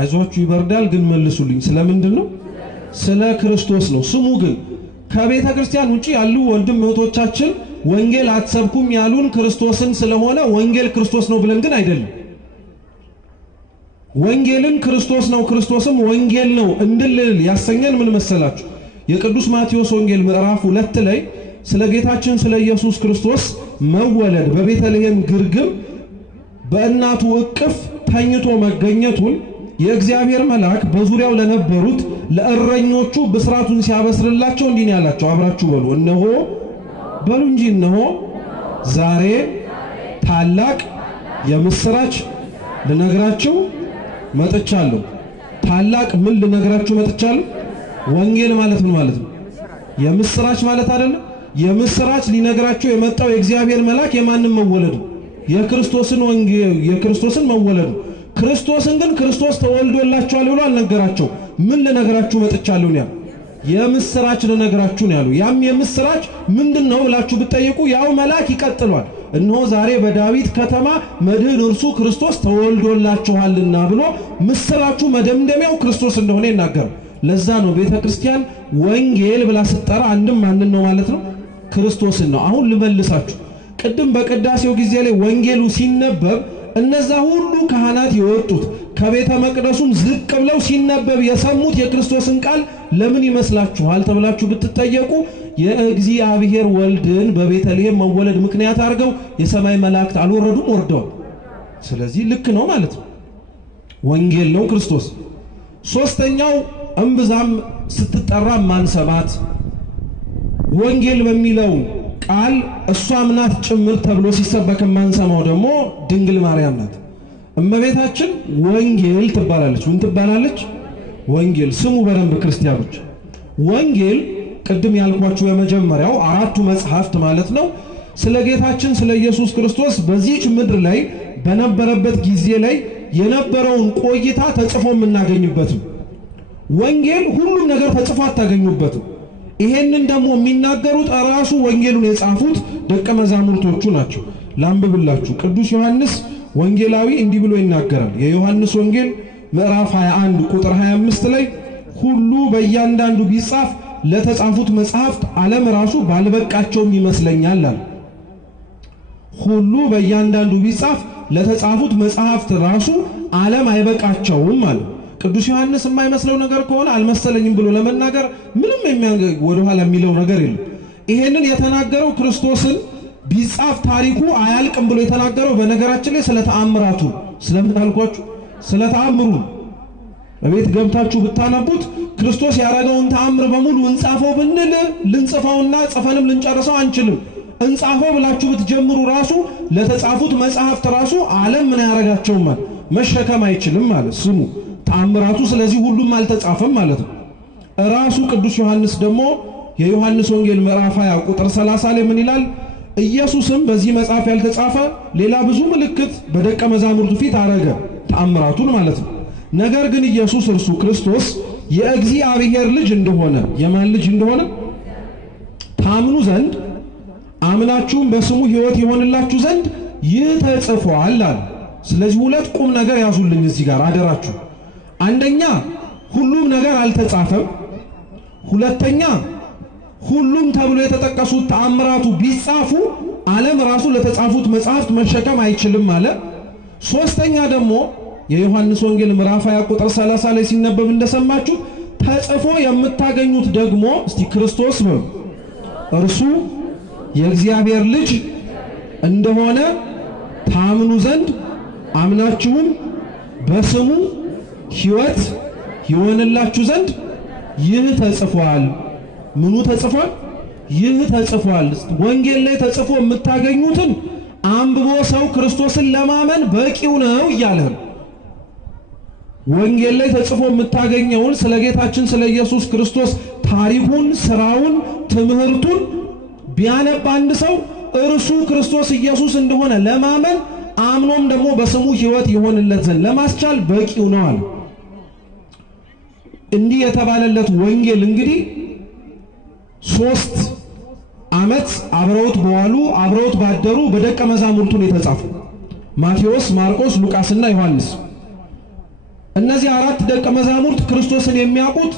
አይዟችሁ ይበርዳል ግን መልሱልኝ ስለምንድነው ስለ ክርስቶስ ነው ስሙ ግን ከቤተክርስቲያን ውጪ ያሉ ወንድም እህቶቻችን ወንጌል አትሰብኩም ያሉን ክርስቶስን ስለሆነ ወንጌል ክርስቶስ ነው ብለን ግን አይደለም ወንጌልን ክርስቶስ ነው ክርስቶስም ወንጌል ነው እንድልል ያሰኘን ምን መሰላችሁ የቅዱስ ማቴዎስ ወንጌል ምዕራፍ 2 ላይ ስለ ጌታችን ስለ ኢየሱስ ክርስቶስ መወለድ በቤተልሔም ግርግም በእናቱ እቅፍ ተኝቶ መገኘቱን የእግዚአብሔር መልአክ በዙሪያው ለነበሩት ለእረኞቹ ብስራቱን ሲያበስርላቸው እንዲህ ያላቸው አብራችሁ በሉ እነሆ በሉ እንጂ እነሆ ዛሬ ታላቅ የምስራች ልነግራችሁ መጥቻለሁ ታላቅ ምን ልነግራችሁ መጥቻለሁ ወንጌል ማለት ምን ማለት ነው የምስራች ማለት አይደለም የምስራች ሊነግራችሁ የመጣው የእግዚአብሔር መልአክ የማንም መወለድ የክርስቶስን ወንጌል የክርስቶስን መወለድ ክርስቶስን ግን ክርስቶስ ተወልዶላችኋል ብሎ አልነገራቸው ምን ልነግራችሁ መጥቻለሁ ነው የምስራች ልነግራችሁ ነው ያሉ ያም የምስራች ምንድነው ብላችሁ ብትጠይቁ ያው መልአክ ይቀጥሏል እነሆ ዛሬ በዳዊት ከተማ መድህን እርሱ ክርስቶስ ተወልዶላችኋልና ብሎ ምስራቹ መደምደሚያው ክርስቶስ እንደሆነ ይናገራል ለዛ ነው ቤተክርስቲያን ወንጌል ብላ ስትጠራ አንድም ማንን ነው ማለት ነው ክርስቶስን ነው አሁን ልመልሳችሁ ቅድም በቅዳሴው ጊዜ ላይ ወንጌሉ ሲነበብ እነዛ ሁሉ ካህናት የወጡት ከቤተ መቅደሱም ዝቅ ብለው ሲነበብ የሰሙት የክርስቶስን ቃል ለምን ይመስላችኋል ተብላችሁ ብትጠየቁ የእግዚአብሔር ወልድን በቤተልሔም መወለድ ምክንያት አድርገው የሰማይ መላእክት አልወረዱም ወርደው ስለዚህ ልክ ነው ማለት ነው ወንጌል ነው ክርስቶስ ሶስተኛው እምብዛም ስትጠራ ማንሰማት ወንጌል በሚለው ቃል እሷም ናት ጭምር ተብሎ ሲሰበክ ማንሰማው ደግሞ ድንግል ማርያም ናት እመቤታችን ወንጌል ትባላለች ምን ትባላለች ወንጌል ስሙ በደንብ ክርስቲያኖች ወንጌል ቅድም ያልኳችሁ የመጀመሪያው አራቱ መጽሐፍት ማለት ነው ስለ ጌታችን ስለ ኢየሱስ ክርስቶስ በዚህች ምድር ላይ በነበረበት ጊዜ ላይ የነበረውን ቆይታ ተጽፎ የምናገኝበት ወንጌል ሁሉም ነገር ተጽፎ አታገኙበትም ይሄንን ደግሞ የሚናገሩት ራሱ ወንጌሉን የጻፉት ደቀ መዛሙርቶቹ ናቸው ላንብብላችሁ ቅዱስ ዮሐንስ ወንጌላዊ እንዲህ ብሎ ይናገራል የዮሐንስ ወንጌል ምዕራፍ 21 ቁጥር 25 ላይ ሁሉ በእያንዳንዱ ቢጻፍ ለተጻፉት መጽሐፍት ዓለም ራሱ ባልበቃቸውም ይመስለኛል አለ ሁሉ በእያንዳንዱ ቢጻፍ ለተጻፉት መጽሐፍት ራሱ ዓለም አይበቃቸውም አለ ቅዱስ ዮሐንስ የማይመስለው ነገር ከሆነ አልመሰለኝም ብሎ ለመናገር ምንም ወደ ኋላ የሚለው ነገር የለም ይሄንን የተናገረው ክርስቶስን ቢጻፍ ታሪኩ አያልቅም ብሎ የተናገረው በነገራችን ላይ ስለ ተአምራቱ ስለምን አልኳችሁ ስለ ተአምሩ በቤት ገብታችሁ ብታነቡት ክርስቶስ ያረጋውን ተአምር በሙሉ እንጻፈው ብንል ልንጽፈውና ጽፈንም ልንጨርሰው አንችልም እንጻፈው ብላችሁ ብትጀምሩ ራሱ ለተጻፉት መጽሐፍት ራሱ ዓለም ምን ያረጋቸው ማለት መሸከም አይችልም ማለት ስሙ ተአምራቱ ስለዚህ ሁሉም አልተጻፈም ማለት ነው ራሱ ቅዱስ ዮሐንስ ደግሞ የዮሐንስ ወንጌል ምዕራፍ 20 ቁጥር 30 ላይ ምን ይላል ኢየሱስም በዚህ መጽሐፍ ያልተጻፈ ሌላ ብዙ ምልክት በደቀ መዛሙርቱ ፊት አረገ ተአምራቱን ማለት ነው ነገር ግን ኢየሱስ እርሱ ክርስቶስ የእግዚአብሔር ልጅ እንደሆነ የማን ልጅ እንደሆነ ታምኑ ዘንድ አምናችሁም በስሙ ሕይወት ይሆንላችሁ ዘንድ ይህ ተጽፏል አለ ስለዚህ ሁለት ቁም ነገር ያዙልኝ እዚህ ጋር አደራችሁ አንደኛ ሁሉም ነገር አልተጻፈም ሁለተኛ ሁሉም ተብሎ የተጠቀሱት ተአምራቱ ቢጻፉ ዓለም ራሱ ለተጻፉት መጽሐፍት መሸከም አይችልም ማለት ሶስተኛ ደግሞ የዮሐንስ ወንጌል ምዕራፍ 20 ቁጥር 30 ላይ ሲነበብ እንደሰማችሁ ተጽፎ የምታገኙት ደግሞ እስቲ ክርስቶስ ነው እርሱ የእግዚአብሔር ልጅ እንደሆነ ታምኑ ዘንድ አምናችሁም በስሙ ሕይወት ይሆንላችሁ ዘንድ ይህ ተጽፏል ምኑ ተጽፏል ይህ ተጽፏል ወንጌል ላይ ተጽፎ የምታገኙትን አንብቦ ሰው ክርስቶስን ለማመን በቂው ነው ይያለ ወንጌል ላይ ተጽፎ የምታገኘውን ስለ ጌታችን ስለ ኢየሱስ ክርስቶስ ታሪኩን ስራውን ትምህርቱን ቢያነብ አንድ ሰው እርሱ ክርስቶስ ኢየሱስ እንደሆነ ለማመን አምኖም ደግሞ በስሙ ሕይወት ይሆንለት ዘንድ ለማስቻል በቂው ነው አለ እንዲህ የተባለለት ወንጌል እንግዲህ 3 ዓመት አብረውት በዋሉ አብረውት ባደሩ በደቀ መዛሙርቱ የተጻፈው ማቴዎስ ማርቆስ ሉቃስና ዮሐንስ እነዚህ አራት ደቀ መዛሙርት ክርስቶስን የሚያውቁት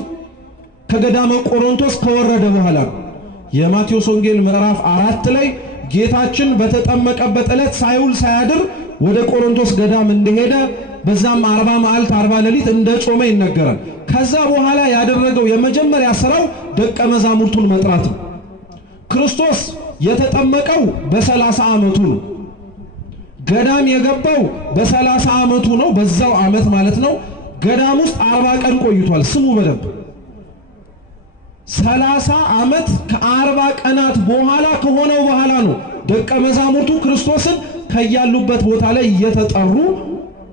ከገዳመ ቆሮንቶስ ከወረደ በኋላ የማቴዎስ ወንጌል ምዕራፍ 4 ላይ ጌታችን በተጠመቀበት ዕለት ሳይውል ሳያድር ወደ ቆሮንቶስ ገዳም እንደሄደ በዛም 40 መዓልት 40 ሌሊት እንደጾመ ይነገራል ከዛ በኋላ ያደረገው የመጀመሪያ ስራው ደቀ መዛሙርቱን መጥራት ነው ክርስቶስ የተጠመቀው በ30 ዓመቱ ነው ገዳም የገባው በ30 ዓመቱ ነው በዛው ዓመት ማለት ነው ገዳም ውስጥ 40 ቀን ቆይቷል ስሙ በደንብ 30 ዓመት ከ40 ቀናት በኋላ ከሆነው በኋላ ነው ደቀ መዛሙርቱ ክርስቶስን ከያሉበት ቦታ ላይ እየተጠሩ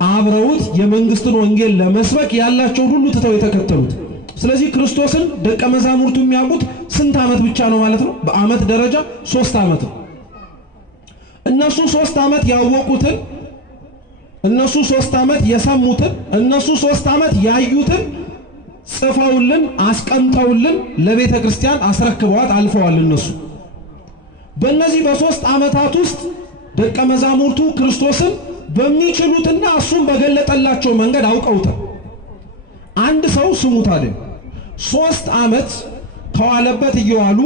አብረውት የመንግስትን ወንጌል ለመስበክ ያላቸው ሁሉ ተተው የተከተሉት ስለዚህ ክርስቶስን ደቀ መዛሙርቱ የሚያውቁት ስንት ዓመት ብቻ ነው ማለት ነው በዓመት ደረጃ 3 ዓመት ነው እነሱ 3 ዓመት ያወቁትን እነሱ 3 ዓመት የሰሙትን እነሱ 3 ዓመት ያዩትን ጽፈውልን አስቀምጠውልን ለቤተ ክርስቲያን አስረክበዋት አልፈዋል እነሱ በእነዚህ በ3 ዓመታት ውስጥ ደቀ መዛሙርቱ ክርስቶስን በሚችሉትና እሱም በገለጠላቸው መንገድ አውቀውታል አንድ ሰው ስሙት አይደል 3 ዓመት ከዋለበት እየዋሉ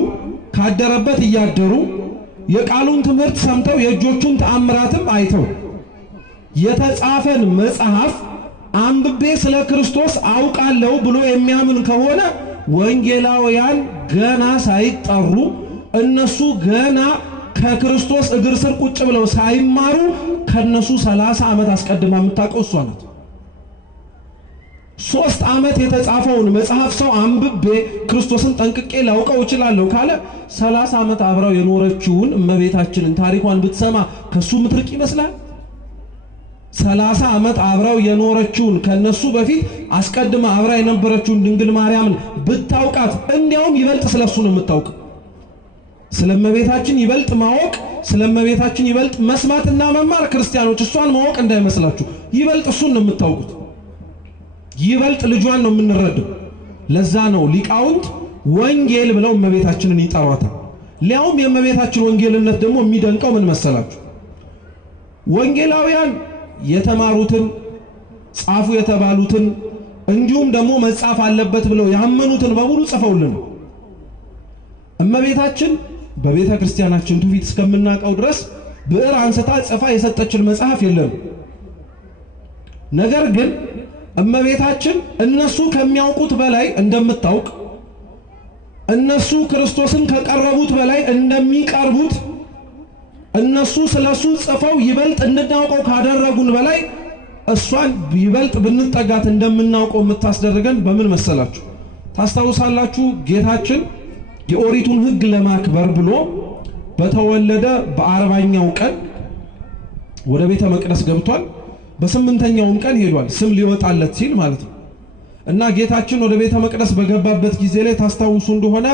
ካደረበት እያደሩ የቃሉን ትምህርት ሰምተው የእጆቹን ተአምራትም አይተው የተጻፈን መጽሐፍ አንብቤ ስለ ክርስቶስ አውቃለሁ ብሎ የሚያምን ከሆነ ወንጌላውያን ገና ሳይጠሩ እነሱ ገና ከክርስቶስ እግር ስር ቁጭ ብለው ሳይማሩ ከነሱ 30 ዓመት አስቀድማ የምታውቀው እሷ ናት 3 ዓመት የተጻፈውን መጽሐፍ ሰው አንብቤ ክርስቶስን ጠንቅቄ ላውቀው እችላለሁ ካለ 30 ዓመት አብራው የኖረችውን እመቤታችንን ታሪኳን ብትሰማ ከሱ ምትርቅ ይመስላል 30 ዓመት አብራው የኖረችውን ከነሱ በፊት አስቀድማ አብራ የነበረችውን ድንግል ማርያምን ብታውቃት እንዲያውም ይበልጥ ስለሱ ነው የምታውቀው ስለመቤታችን ይበልጥ ማወቅ ስለመቤታችን ይበልጥ መስማትና መማር ክርስቲያኖች እሷን ማወቅ እንዳይመስላችሁ ይበልጥ እሱን ነው የምታውቁት ይበልጥ ልጇን ነው የምንረዳው ለዛ ነው ሊቃውንት ወንጌል ብለው መቤታችንን ይጠሯታል ሊያውም የመቤታችን ወንጌልነት ደግሞ የሚደንቀው ምን መሰላችሁ ወንጌላውያን የተማሩትን ጻፉ የተባሉትን እንዲሁም ደግሞ መጻፍ አለበት ብለው ያመኑትን በሙሉ ጽፈውልን እመቤታችን በቤተ ክርስቲያናችን ትውፊት እስከምናቀው ድረስ ብዕር አንስታ ጽፋ የሰጠችን መጽሐፍ የለም ነገር ግን እመቤታችን እነሱ ከሚያውቁት በላይ እንደምታውቅ እነሱ ክርስቶስን ከቀረቡት በላይ እንደሚቀርቡት እነሱ ስለሱ ጽፈው ይበልጥ እንድናውቀው ካደረጉን በላይ እሷን ይበልጥ ብንጠጋት እንደምናውቀው የምታስደርገን በምን መሰላችሁ ታስታውሳላችሁ ጌታችን የኦሪቱን ሕግ ለማክበር ብሎ በተወለደ በ40ኛው ቀን ወደ ቤተ መቅደስ ገብቷል። በ8ኛው ቀን ሄዷል ስም ሊወጣለት ሲል ማለት ነው። እና ጌታችን ወደ ቤተ መቅደስ በገባበት ጊዜ ላይ ታስታውሱ እንደሆነ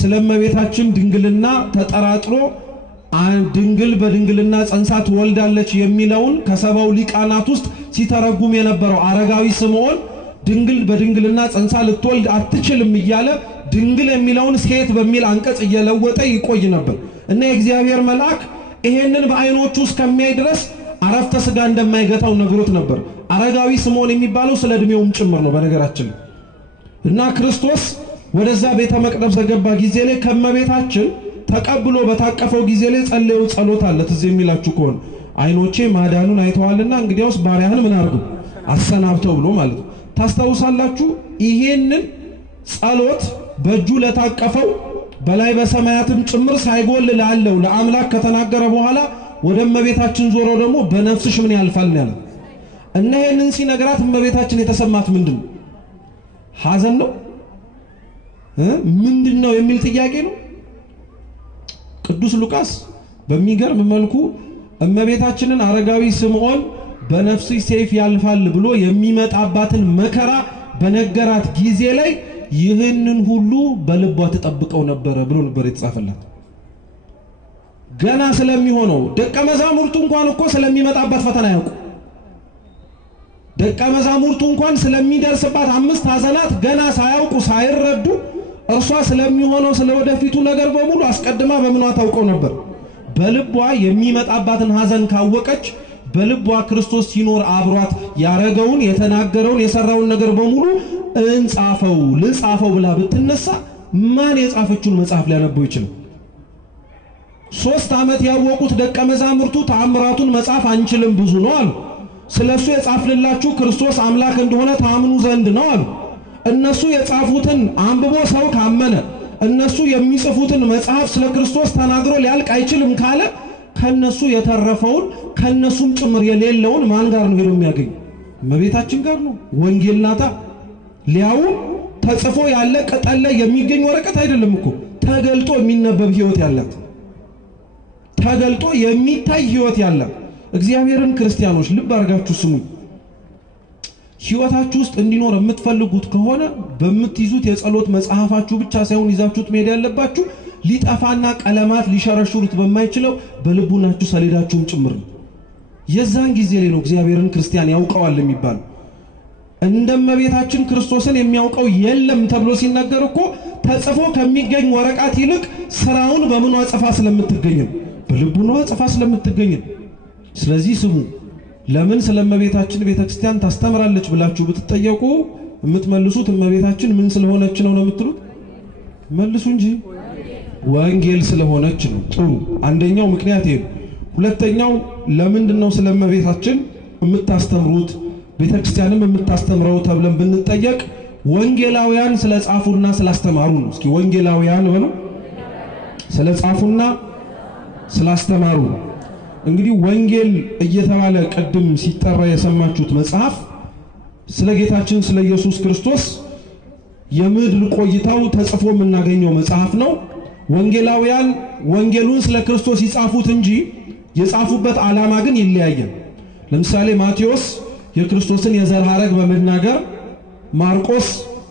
ስለመቤታችን ድንግልና ተጠራጥሮ ድንግል በድንግልና ጸንሳ ትወልዳለች የሚለውን ከሰባው ሊቃናት ውስጥ ሲተረጉም የነበረው አረጋዊ ስምዖን ድንግል በድንግልና ጸንሳ ልትወልድ አትችልም እያለ ድንግል የሚለውን ሴት በሚል አንቀጽ እየለወጠ ይቆይ ነበር። እና የእግዚአብሔር መልአክ ይሄንን በአይኖቹ እስከሚያይ ድረስ አረፍተ ስጋ እንደማይገታው ነግሮት ነበር። አረጋዊ ስምዖን የሚባለው ስለ እድሜውም ጭምር ነው በነገራችን። እና ክርስቶስ ወደዛ ቤተ መቅደስ በገባ ጊዜ ላይ ከመቤታችን ተቀብሎ በታቀፈው ጊዜ ላይ ጸለየው ጸሎት አለ ትዝ የሚላችሁ ከሆነ አይኖቼ ማዳኑን አይተዋልና እንግዲያውስ ባሪያህን ምን አርጉ አሰናብተው ብሎ ማለት ነው። ታስታውሳላችሁ? ይሄንን ጸሎት በእጁ ለታቀፈው በላይ በሰማያትም ጭምር ሳይጎል ላለው ለአምላክ ከተናገረ በኋላ ወደ እመቤታችን ዞሮ ደግሞ በነፍስሽ ምን ያልፋል ያለ እና ይሄንን ሲነግራት እመቤታችን የተሰማት ምንድነው? ሐዘን ነው ምንድነው የሚል ጥያቄ ነው። ቅዱስ ሉቃስ በሚገርም መልኩ እመቤታችንን አረጋዊ ስምዖን በነፍስሽ ሰይፍ ያልፋል ብሎ የሚመጣባትን መከራ በነገራት ጊዜ ላይ ይህንን ሁሉ በልቧ ተጠብቀው ነበር ብሎ ነበር የተጻፈላት። ገና ስለሚሆነው ደቀ መዛሙርቱ እንኳን እኮ ስለሚመጣባት ፈተና ያውቁ። ደቀ መዛሙርቱ እንኳን ስለሚደርስባት 5 ሐዘናት ገና ሳያውቁ ሳይረዱ እርሷ ስለሚሆነው ስለወደፊቱ ነገር በሙሉ አስቀድማ በምኗ ታውቀው ነበር። በልቧ የሚመጣባትን ሐዘን ካወቀች በልቧ ክርስቶስ ሲኖር አብሯት ያረገውን የተናገረውን የሰራውን ነገር በሙሉ እንጻፈው ልጻፈው ብላ ብትነሳ ማን የጻፈችውን መጽሐፍ ሊያነበው ይችላል? 3 ዓመት ያወቁት ደቀ መዛሙርቱ ተአምራቱን መጽሐፍ አንችልም ብዙ ነው አሉ። ስለሱ የጻፍልላችሁ ክርስቶስ አምላክ እንደሆነ ታምኑ ዘንድ ነው አሉ። እነሱ የጻፉትን አንብቦ ሰው ካመነ እነሱ የሚጽፉትን መጽሐፍ ስለ ክርስቶስ ተናግሮ ሊያልቅ አይችልም ካለ ከነሱ የተረፈውን ከነሱም ጭምር የሌለውን ማን ጋር ነው ሄዶ የሚያገኝ? እመቤታችን ጋር ነው። ወንጌል ናታ። ሊያው ተጽፎ ያለ ቅጠል ላይ የሚገኝ ወረቀት አይደለም እኮ ተገልጦ የሚነበብ ሕይወት ያላት ተገልጦ የሚታይ ሕይወት ያላት እግዚአብሔርን ክርስቲያኖች ልብ አርጋችሁ ስሙ። ሕይወታችሁ ውስጥ እንዲኖር የምትፈልጉት ከሆነ በመትይዙት የጸሎት መጽሐፋችሁ ብቻ ሳይሆን ይዛችሁት መሄድ ያለባችሁ ሊጠፋና ቀለማት ሊሸረሽሩት በማይችለው በልቡናችሁ ሰሌዳችሁም ጭምር ነው። የዛን ጊዜ ላይ ነው እግዚአብሔርን ክርስቲያን ያውቀዋል የሚባለው። እንደመቤታችን ክርስቶስን የሚያውቀው የለም ተብሎ ሲነገር እኮ ተጽፎ ከሚገኝ ወረቀት ይልቅ ስራውን በመኗ ጽፋ ስለምትገኝ በልቡናዋ ጽፋ ስለምትገኝ። ስለዚህ ስሙ ለምን ስለመቤታችን ቤተክርስቲያን ታስተምራለች ብላችሁ ብትጠየቁ የምትመልሱት እመቤታችን ምን ስለሆነች ነው የምትሉት? መልሱ እንጂ ወንጌል ስለሆነች ነው። ጥሩ አንደኛው ምክንያት ይሄ። ሁለተኛው ለምንድነው ስለመቤታችን የምታስተምሩት ቤተክርስቲያንም የምታስተምረው ተብለን ብንጠየቅ ወንጌላውያን ስለጻፉና ስላስተማሩ ነው። እስኪ ወንጌላውያን በሉ ስለጻፉና ስላስተማሩ። እንግዲህ ወንጌል እየተባለ ቀድም ሲጠራ የሰማችሁት መጽሐፍ ስለ ጌታችን ስለ ኢየሱስ ክርስቶስ የምድር ቆይታው ተጽፎ የምናገኘው መጽሐፍ ነው። ወንጌላውያን ወንጌሉን ስለ ክርስቶስ ይጻፉት እንጂ የጻፉበት ዓላማ ግን ይለያያል። ለምሳሌ ማቴዎስ የክርስቶስን የዘር ሐረግ በመናገር፣ ማርቆስ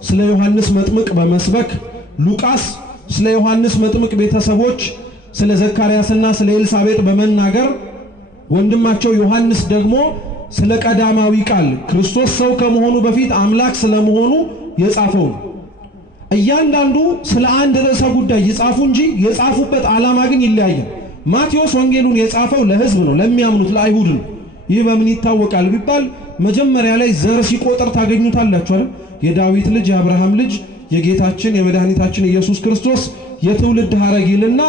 ስለ ዮሐንስ መጥምቅ በመስበክ፣ ሉቃስ ስለ ዮሐንስ መጥምቅ ቤተሰቦች ስለ ዘካርያስና ስለ ኤልሳቤጥ በመናገር፣ ወንድማቸው ዮሐንስ ደግሞ ስለ ቀዳማዊ ቃል ክርስቶስ ሰው ከመሆኑ በፊት አምላክ ስለመሆኑ የጻፈው። እያንዳንዱ ስለ አንድ ርዕሰ ጉዳይ ይጻፉ እንጂ የጻፉበት ዓላማ ግን ይለያያል። ማቴዎስ ወንጌሉን የጻፈው ለሕዝብ ነው፣ ለሚያምኑት ለአይሁድ ነው። ይህ በምን ይታወቃል ቢባል መጀመሪያ ላይ ዘር ሲቆጥር ታገኙታላችሁ አይደል? የዳዊት ልጅ የአብርሃም ልጅ የጌታችን የመድኃኒታችን ኢየሱስ ክርስቶስ የትውልድ ሐረግ ይልና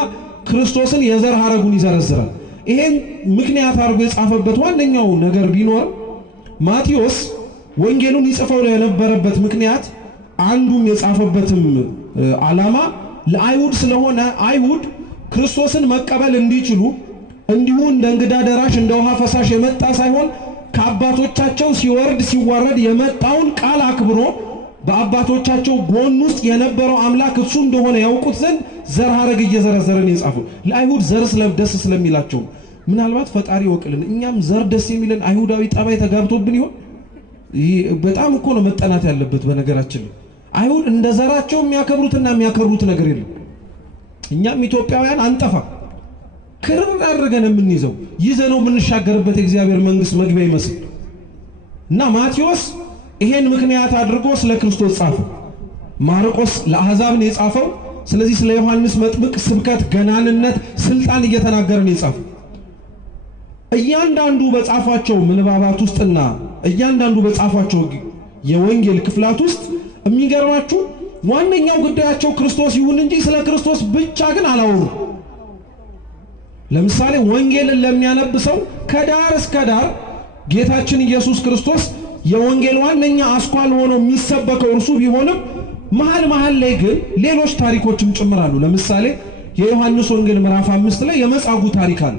ክርስቶስን የዘር ሐረጉን ይዘረዝራል። ይሄን ምክንያት አድርጎ የጻፈበት ዋነኛው ነገር ቢኖር ማቴዎስ ወንጌሉን ይጽፈው የነበረበት ምክንያት አንዱም የጻፈበትም ዓላማ ለአይሁድ ስለሆነ አይሁድ ክርስቶስን መቀበል እንዲችሉ እንዲሁ እንደ እንግዳ ደራሽ እንደ ውሃ ፈሳሽ የመጣ ሳይሆን ከአባቶቻቸው ሲወርድ ሲዋረድ የመጣውን ቃል አክብሮ በአባቶቻቸው ጎን ውስጥ የነበረው አምላክ እሱ እንደሆነ ያውቁት ዘንድ ዘር ሐረግ እየዘረዘረን የጻፈው ለአይሁድ ዘር ስለደስ ስለሚላቸው ምናልባት ፈጣሪ ወቅልን እኛም ዘር ደስ የሚለን አይሁዳዊ ጠባይ ተጋብቶብን ይሆን? በጣም እኮ ነው መጠናት ያለበት። በነገራችን አይሁድ እንደ ዘራቸው የሚያከብሩትና የሚያከብሩት ነገር የለም። እኛም ኢትዮጵያውያን አንጠፋ ክርር አድርገን የምንይዘው ይዘነው የምንሻገርበት የእግዚአብሔር መንግስት መግቢያ ይመስል እና ማቴዎስ ይሄን ምክንያት አድርጎ ስለ ክርስቶስ ጻፈ። ማርቆስ ለአሕዛብ ነው የጻፈው። ስለዚህ ስለ ዮሐንስ መጥምቅ ስብከት ገናንነት ስልጣን እየተናገረ ነው የጻፈው። እያንዳንዱ በጻፋቸው ምንባባት ውስጥና እያንዳንዱ በጻፋቸው የወንጌል ክፍላት ውስጥ የሚገርማችሁ ዋነኛው ጉዳያቸው ክርስቶስ ይሁን እንጂ ስለ ክርስቶስ ብቻ ግን አላወሩ። ለምሳሌ ወንጌልን ለሚያነብሰው ከዳር እስከ ዳር ጌታችን ኢየሱስ ክርስቶስ የወንጌል ዋነኛ አስኳል ሆኖ የሚሰበከው እርሱ ቢሆንም መሃል ላይ ግን ሌሎች ታሪኮችም ጭምራሉ። ለምሳሌ የዮሐንስ ወንጌል ምዕራፍ 5 ላይ የመጻጉዕ ታሪክ አለ።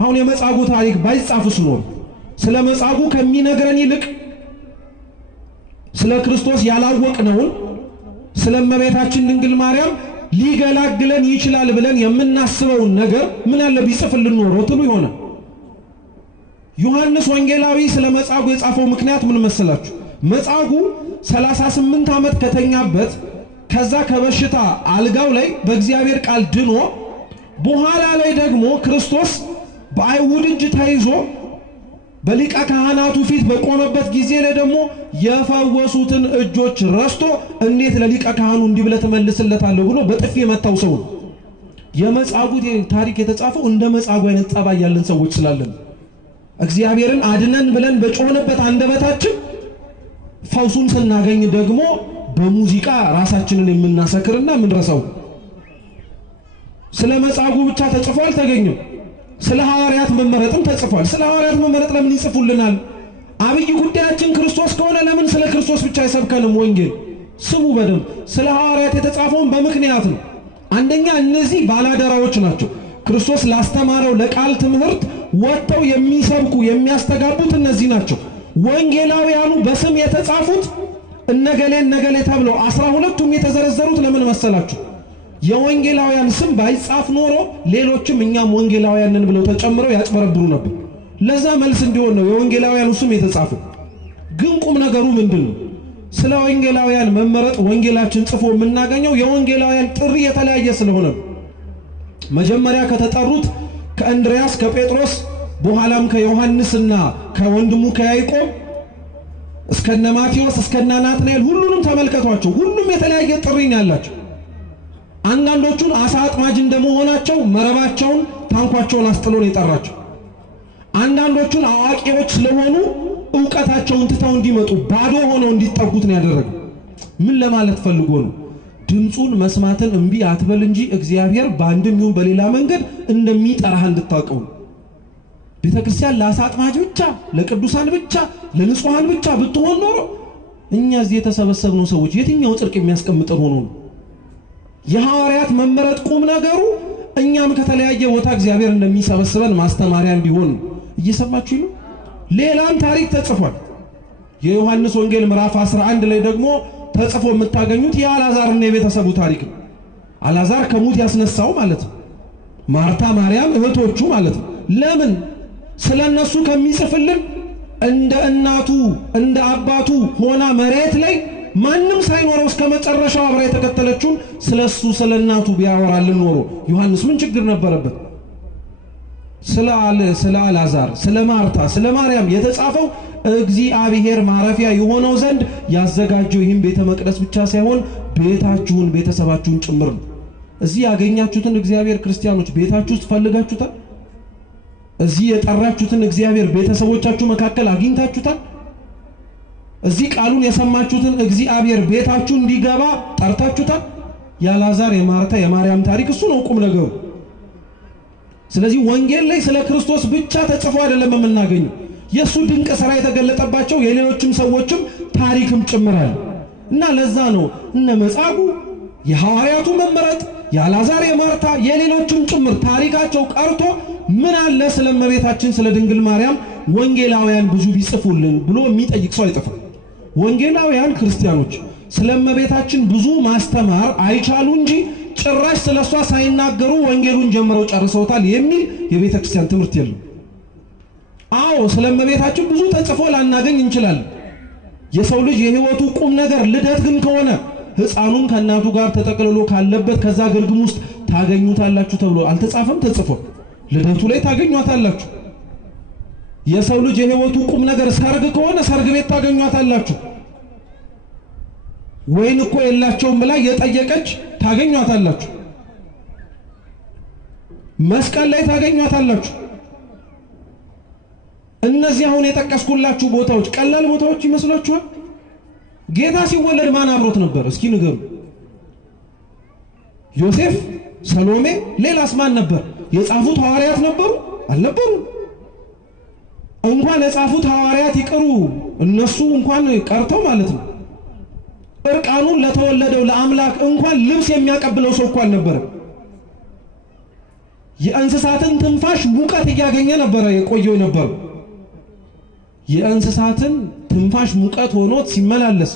አሁን የመጻጉዕ ታሪክ ባይጻፍስ ኖር ስለ መጻጉዕ ከሚነግረን ይልቅ ስለ ክርስቶስ ያላወቅነውን ስለ እመቤታችን ድንግል ማርያም ሊገላግለን ይችላል ብለን የምናስበውን ነገር ምን አለ ቢጽፍልን ኖሮ ትሉ ይሆናል። ዮሐንስ ወንጌላዊ ስለ መጻጉዕ የጻፈው ምክንያት ምን መሰላችሁ? መጻጉዕ 38 ዓመት ከተኛበት ከዛ ከበሽታ አልጋው ላይ በእግዚአብሔር ቃል ድኖ በኋላ ላይ ደግሞ ክርስቶስ በአይሁድ እጅ ተይዞ በሊቀ ካህናቱ ፊት በቆመበት ጊዜ ላይ ደግሞ የፈወሱትን እጆች ረስቶ እንዴት ለሊቀ ካህኑ እንዲህ ብለህ ተመልስለታለህ ብሎ በጥፊ የመታው ሰው ነው። የመጻጉዕ ታሪክ የተጻፈው እንደ መጻጉዕ አይነት ጸባይ ያለን ሰዎች ስላለን እግዚአብሔርን አድነን ብለን በጮህንበት አንደበታችን ፈውሱን ስናገኝ ደግሞ በሙዚቃ ራሳችንን የምናሰክርና ምንረሳው። ስለ መጻጉዕ ብቻ ተጽፎ አልተገኘም። ስለ ሐዋርያት መመረጥም ተጽፏል። ስለ ሐዋርያት መመረጥ ለምን ይጽፉልናል? አብይ ጉዳያችን ክርስቶስ ከሆነ ለምን ስለ ክርስቶስ ብቻ አይሰብከንም? ወንጌል ስሙ በደንብ ስለ ሐዋርያት የተጻፈውን በምክንያት ነው። አንደኛ እነዚህ ባላደራዎች ናቸው። ክርስቶስ ላስተማረው ለቃል ትምህርት ወጥተው የሚሰብኩ የሚያስተጋቡት እነዚህ ናቸው። ወንጌላውያኑ በስም የተጻፉት እነገሌ ተብለው 12ቱም የተዘረዘሩት ለምን መሰላችሁ? የወንጌላውያን ስም ባይጻፍ ኖሮ ሌሎችም እኛም ወንጌላውያን ነን ብለው ተጨምረው ያጭበረብሩ ነበር። ለዛ መልስ እንዲሆን ነው የወንጌላውያኑ ስም የተጻፈው። ግን ቁም ነገሩ ምንድነው? ስለ ወንጌላውያን መመረጥ ወንጌላችን ጽፎ የምናገኘው የወንጌላውያን ጥሪ የተለያየ ስለሆነ መጀመሪያ ከተጠሩት ከእንድሪያስ ከጴጥሮስ በኋላም ከዮሐንስና ከወንድሙ ከያዕቆብ እስከነ ማቴዎስ እስከነ ናትናኤል ሁሉንም ተመልከቷቸው። ሁሉም የተለያየ ጥሪ ነው ያላቸው። አንዳንዶቹን አሳ አጥማጅ እንደመሆናቸው መረባቸውን ታንኳቸውን አስጥሎ ነው የጠራቸው። አንዳንዶቹን አዋቂዎች ስለሆኑ ዕውቀታቸውን ትተው እንዲመጡ ባዶ ሆነው እንዲጠጉት ነው ያደረገው። ምን ለማለት ፈልጎ ነው? ድምጹን መስማትን እምቢ አትበል እንጂ እግዚአብሔር በአንድም ይሁን በሌላ መንገድ እንደሚጠራህ እንድታውቀው። ቤተክርስቲያን ለአሳ አጥማጅ ብቻ ለቅዱሳን ብቻ ለንጹሃን ብቻ ብትሆን ኖሮ እኛ እዚህ የተሰበሰብነው ሰዎች የትኛው ጽድቅ የሚያስቀምጠን ሆኖ ነው? የሐዋርያት መመረጥ ቁም ነገሩ እኛም ከተለያየ ቦታ እግዚአብሔር እንደሚሰበስበን ማስተማሪያ እንዲሆን። እየሰማችሁ ነው? ሌላም ታሪክ ተጽፏል። የዮሐንስ ወንጌል ምዕራፍ 11 ላይ ደግሞ ተጽፎ የምታገኙት የአልዓዛርና የቤተሰቡ ታሪክ ነው። አልዓዛር ከሙት ያስነሳው ማለት ነው። ማርታ ማርያም እህቶቹ ማለት ነው። ለምን ስለነሱ ከሚጽፍልን እንደ እናቱ እንደ አባቱ ሆና መሬት ላይ ማንም ሳይኖረው እስከ መጨረሻው አብራ የተከተለችውን ስለሱ ስለናቱ ቢያወራልን ኖሮ ዮሐንስ ምን ችግር ነበረበት? ስለ አልዓዛር ስለ ማርታ ስለ ማርያም የተጻፈው እግዚአብሔር ማረፊያ የሆነው ዘንድ ያዘጋጀው ይህም ቤተ መቅደስ ብቻ ሳይሆን ቤታችሁን ቤተሰባችሁን ጭምር ነው። እዚህ ያገኛችሁትን እግዚአብሔር ክርስቲያኖች ቤታችሁ ውስጥ ፈልጋችሁታል? እዚህ የጠራችሁትን እግዚአብሔር ቤተሰቦቻችሁ መካከል አግኝታችሁታል? እዚህ ቃሉን የሰማችሁትን እግዚአብሔር ቤታችሁ እንዲገባ ጠርታችሁታል? የአልዓዛር የማርታ የማርያም ታሪክ እሱ ነው ቁም ነገሩ። ስለዚህ ወንጌል ላይ ስለ ክርስቶስ ብቻ ተጽፎ አይደለም የምናገኘው። የሱ ድንቅ ሥራ የተገለጠባቸው የሌሎችም ሰዎችም ታሪክም ጭምራል እና ለዛ ነው እነ መጻጉዕ የሐዋርያቱ መመረጥ የአልዓዛር የማርታ የሌሎችም ጭምር ታሪካቸው ቀርቶ ምን አለ ስለ እመቤታችን ስለ ድንግል ማርያም ወንጌላውያን ብዙ ቢጽፉልን ብሎ የሚጠይቅ ሰው አይጠፋም። ወንጌላውያን ክርስቲያኖች ስለ እመቤታችን ብዙ ማስተማር አይቻሉ እንጂ ጭራሽ ስለሷ ሳይናገሩ ወንጌሉን ጀምረው ጨርሰውታል የሚል የቤተክርስቲያን ትምህርት የለም። አዎ ስለመቤታችን ብዙ ተጽፎ ላናገኝ እንችላለን። የሰው ልጅ የህይወቱ ቁም ነገር ልደት ግን ከሆነ ሕፃኑን ከእናቱ ጋር ተጠቅልሎ ካለበት ከዛ ግርግም ውስጥ ታገኙታላችሁ ተብሎ አልተጻፈም? ተጽፎ ልደቱ ላይ ታገኙታላችሁ። የሰው ልጅ የህይወቱ ቁም ነገር ሰርግ ከሆነ ሰርግ ቤት ታገኙታላችሁ። ወይን እኮ የላቸውም ብላ የጠየቀች ታገኙታላችሁ። መስቀል ላይ ታገኙታላችሁ። እነዚህ አሁን የጠቀስኩላችሁ ቦታዎች ቀላል ቦታዎች ይመስላችኋል? ጌታ ሲወለድ ማን አብሮት ነበር? እስኪ ንገሩ። ዮሴፍ፣ ሰሎሜ፣ ሌላስ ማን ነበር? የጻፉት ሐዋርያት ነበሩ? አልነበሩ? እንኳን የጻፉት ሐዋርያት ይቀሩ እነሱ እንኳን ቀርተው ማለት ነው። እርቃኑን ለተወለደው ለአምላክ እንኳን ልብስ የሚያቀብለው ሰው እንኳን ነበር። የእንስሳትን ትንፋሽ ሙቀት እያገኘ ነበር የቆየው ነበር። የእንስሳትን ትንፋሽ ሙቀት ሆኖት ሲመላለስ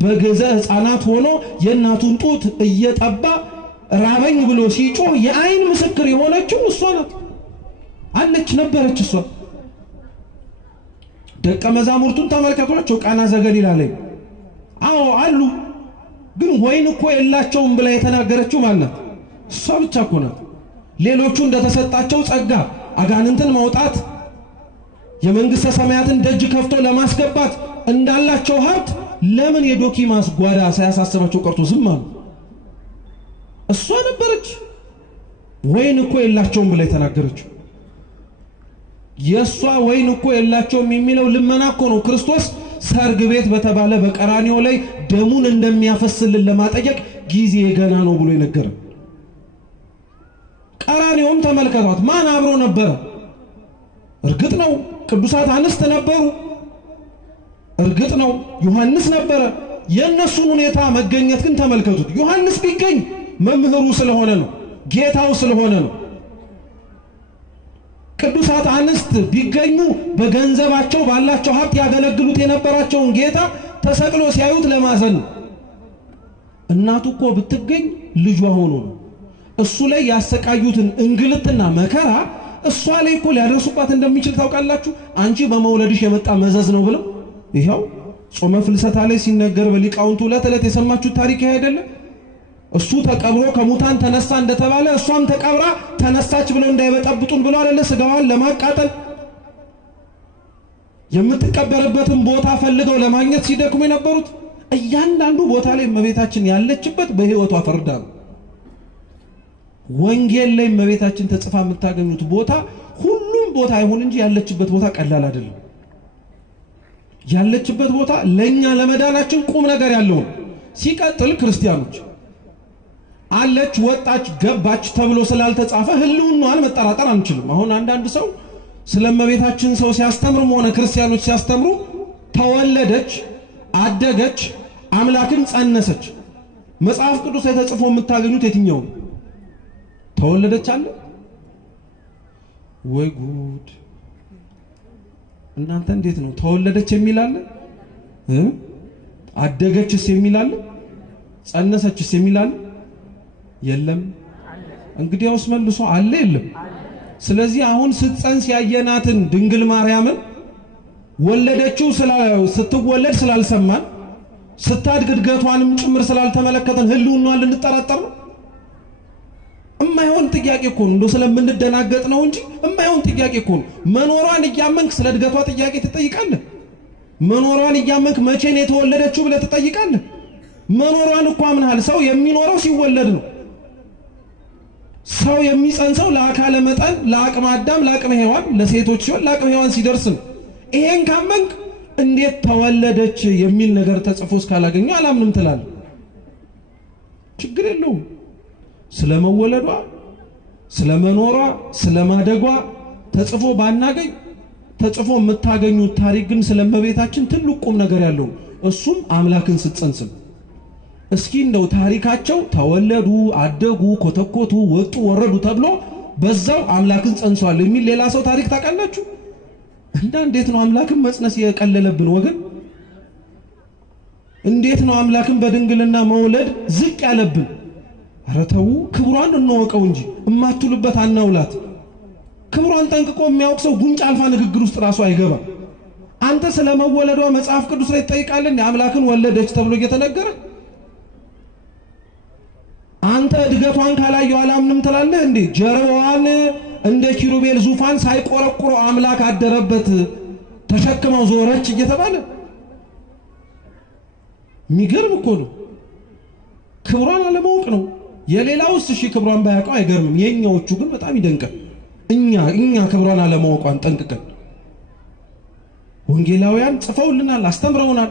በገዛ ሕፃናት ሆኖ የእናቱን ጡት እየጠባ ራበኝ ብሎ ሲጮህ የአይን ምስክር የሆነችው እሷ ናት። አለች ነበረች እሷ። ደቀ መዛሙርቱን ተመልከቷቸው ቃና ዘገሊላ ላይ። አዎ አሉ፣ ግን ወይን እኮ የላቸውም ብላ የተናገረችው ማለት እሷ ብቻ እኮ ናት። ሌሎቹ እንደተሰጣቸው ጸጋ አጋንንትን ማውጣት የመንግስተ ሰማያትን ደጅ ከፍቶ ለማስገባት እንዳላቸው ሀብት ለምን የዶኪማስ ጓዳ ሳያሳስባቸው ቀርቶ ዝም አሉ? እሷ ነበረች ወይን እኮ የላቸውም ብላ የተናገረችው። የሷ ወይን እኮ የላቸውም የሚለው ልመና እኮ ነው። ክርስቶስ ሰርግ ቤት በተባለ በቀራንዮ ላይ ደሙን እንደሚያፈስልን ለማጠየቅ ጊዜ ገና ነው ብሎ ይነገራል። ቀራንዮም ተመልከቷት ማን አብሮ ነበር? እርግጥ ነው ቅዱሳት አንስት ነበሩ። እርግጥ ነው ዮሐንስ ነበረ። የነሱን ሁኔታ መገኘት ግን ተመልከቱት። ዮሐንስ ቢገኝ መምህሩ ስለሆነ ነው፣ ጌታው ስለሆነ ነው። ቅዱሳት አንስት ቢገኙ በገንዘባቸው ባላቸው ሀብት ያገለግሉት የነበራቸውን ጌታ ተሰቅሎ ሲያዩት ለማዘን ነው። እናቱ እኮ ብትገኝ ልጇ ሆኖ ነው። እሱ ላይ ያሰቃዩትን እንግልትና መከራ እሷ ላይ እኮ ሊያደርሱባት እንደሚችል ታውቃላችሁ። አንቺ በመውለድሽ የመጣ መዘዝ ነው ብለው ይሄው ጾመ ፍልሰታ ላይ ሲነገር በሊቃውንቱ ዕለት የሰማችሁት ታሪክ አይደለም? እሱ ተቀብሮ ከሙታን ተነሳ እንደተባለ እሷም ተቀብራ ተነሳች ብለው እንዳይበጠብጡን ብለው አይደለ ስጋዋን ለማቃጠል የምትቀበርበትን ቦታ ፈልገው ለማግኘት ሲደክሙ የነበሩት። እያንዳንዱ ቦታ ላይ እመቤታችን ያለችበት በህይወቷ ፈርዳ ነው። ወንጌል ላይ እመቤታችን ተጽፋ የምታገኙት ቦታ ሁሉም ቦታ አይሆን እንጂ ያለችበት ቦታ ቀላል አይደለም። ያለችበት ቦታ ለኛ ለመዳናችን ቁም ነገር ያለው። ሲቀጥል ክርስቲያኖች አለች ወጣች ገባች ተብሎ ስላልተጻፈ ህልውናዋን መጠራጠር አንችልም። አሁን አንዳንድ ሰው ስለመቤታችን ሰው ሲያስተምሩም ሆነ ክርስቲያኖች ሲያስተምሩ ተወለደች፣ አደገች፣ አምላክን ጸነሰች። መጽሐፍ ቅዱስ ላይ ተጽፎ የምታገኙት የትኛው? ተወለደች አለ ወይ ጉድ! እናንተ እንዴት ነው ተወለደች የሚል አለ? አደገችስ የሚል አለ? ጸነሰችስ የሚል አለ? የለም። እንግዲያውስ መልሶ አለ የለም። ስለዚህ አሁን ስትጸንስ ያየናትን ድንግል ማርያምን ወለደችው ስትወለድ ስላልሰማን ስታድግ እድገቷንም ጭምር ስላልተመለከተን ህልውናዋን ልንጠራጠር ነው? እማይሆን ጥያቄ እኮ ነው። እንደው ስለምንደናገጥ ነው እንጂ እማይሆን ጥያቄ እኮ ነው። መኖሯን እያመንክ ስለ እድገቷ ጥያቄ ትጠይቃለህ? መኖሯን እያመንክ መቼ ነው የተወለደችው ብለህ ትጠይቃለህ? መኖሯን እኮ አምናል። ሰው የሚኖረው ሲወለድ ነው። ሰው የሚጸንሰው ለአካለ መጠን ለአቅመ አዳም ለአቅመ ሔዋን ለሴቶች ሲሆን ለአቅመ ሔዋን ሲደርስ ነው። ይሄን ካመንክ እንዴት ተወለደች የሚል ነገር ተጽፎ እስካላገኘ አላምንም ትላለህ? ችግር የለውም። ስለመወለዷ ስለመኖሯ ስለማደጓ ተጽፎ ባናገኝ ተጽፎ የምታገኙት ታሪክ ግን ስለመቤታችን ትልቅ ቁም ነገር ያለው እሱም አምላክን ስትጸንስ። እስኪ እንደው ታሪካቸው ተወለዱ አደጉ ኮተኮቱ ወጡ ወረዱ ተብሎ በዛው አምላክን ጸንሷል የሚል ሌላ ሰው ታሪክ ታውቃላችሁ? እና እንዴት ነው አምላክን መጽነስ የቀለለብን ወገን? እንዴት ነው አምላክን በድንግልና መውለድ ዝቅ ያለብን? አረተው ክብሯን እንወቀው እንጂ እማትሉበት አናውላት ክብሯን ጠንቅቆ የሚያውቅ ሰው ጉንጭ አልፋ ንግግር ውስጥ ራሱ አይገባ አንተ ስለመወለዷ መጽሐፍ ቅዱስ ላይ ተጠይቃለን አምላክን ወለደች ተብሎ እየተነገረ አንተ እድገቷን ካላየው አላምንም ትላለህ እንዴ ጀርባዋን እንደ ኪሩቤል ዙፋን ሳይቆረቁሮ አምላክ አደረበት ተሸክመው ዞረች እየተባለ ሚገርም እኮ ነው ክብሯን አለማወቅ ነው የሌላውስ እሺ ክብሯን ባያውቀው አይገርምም የኛዎቹ ግን በጣም ይደንቃል እኛ ክብሯን አለማወቋን ጠንቅቀን ወንጌላውያን ጽፈውልናል አስተምረውናል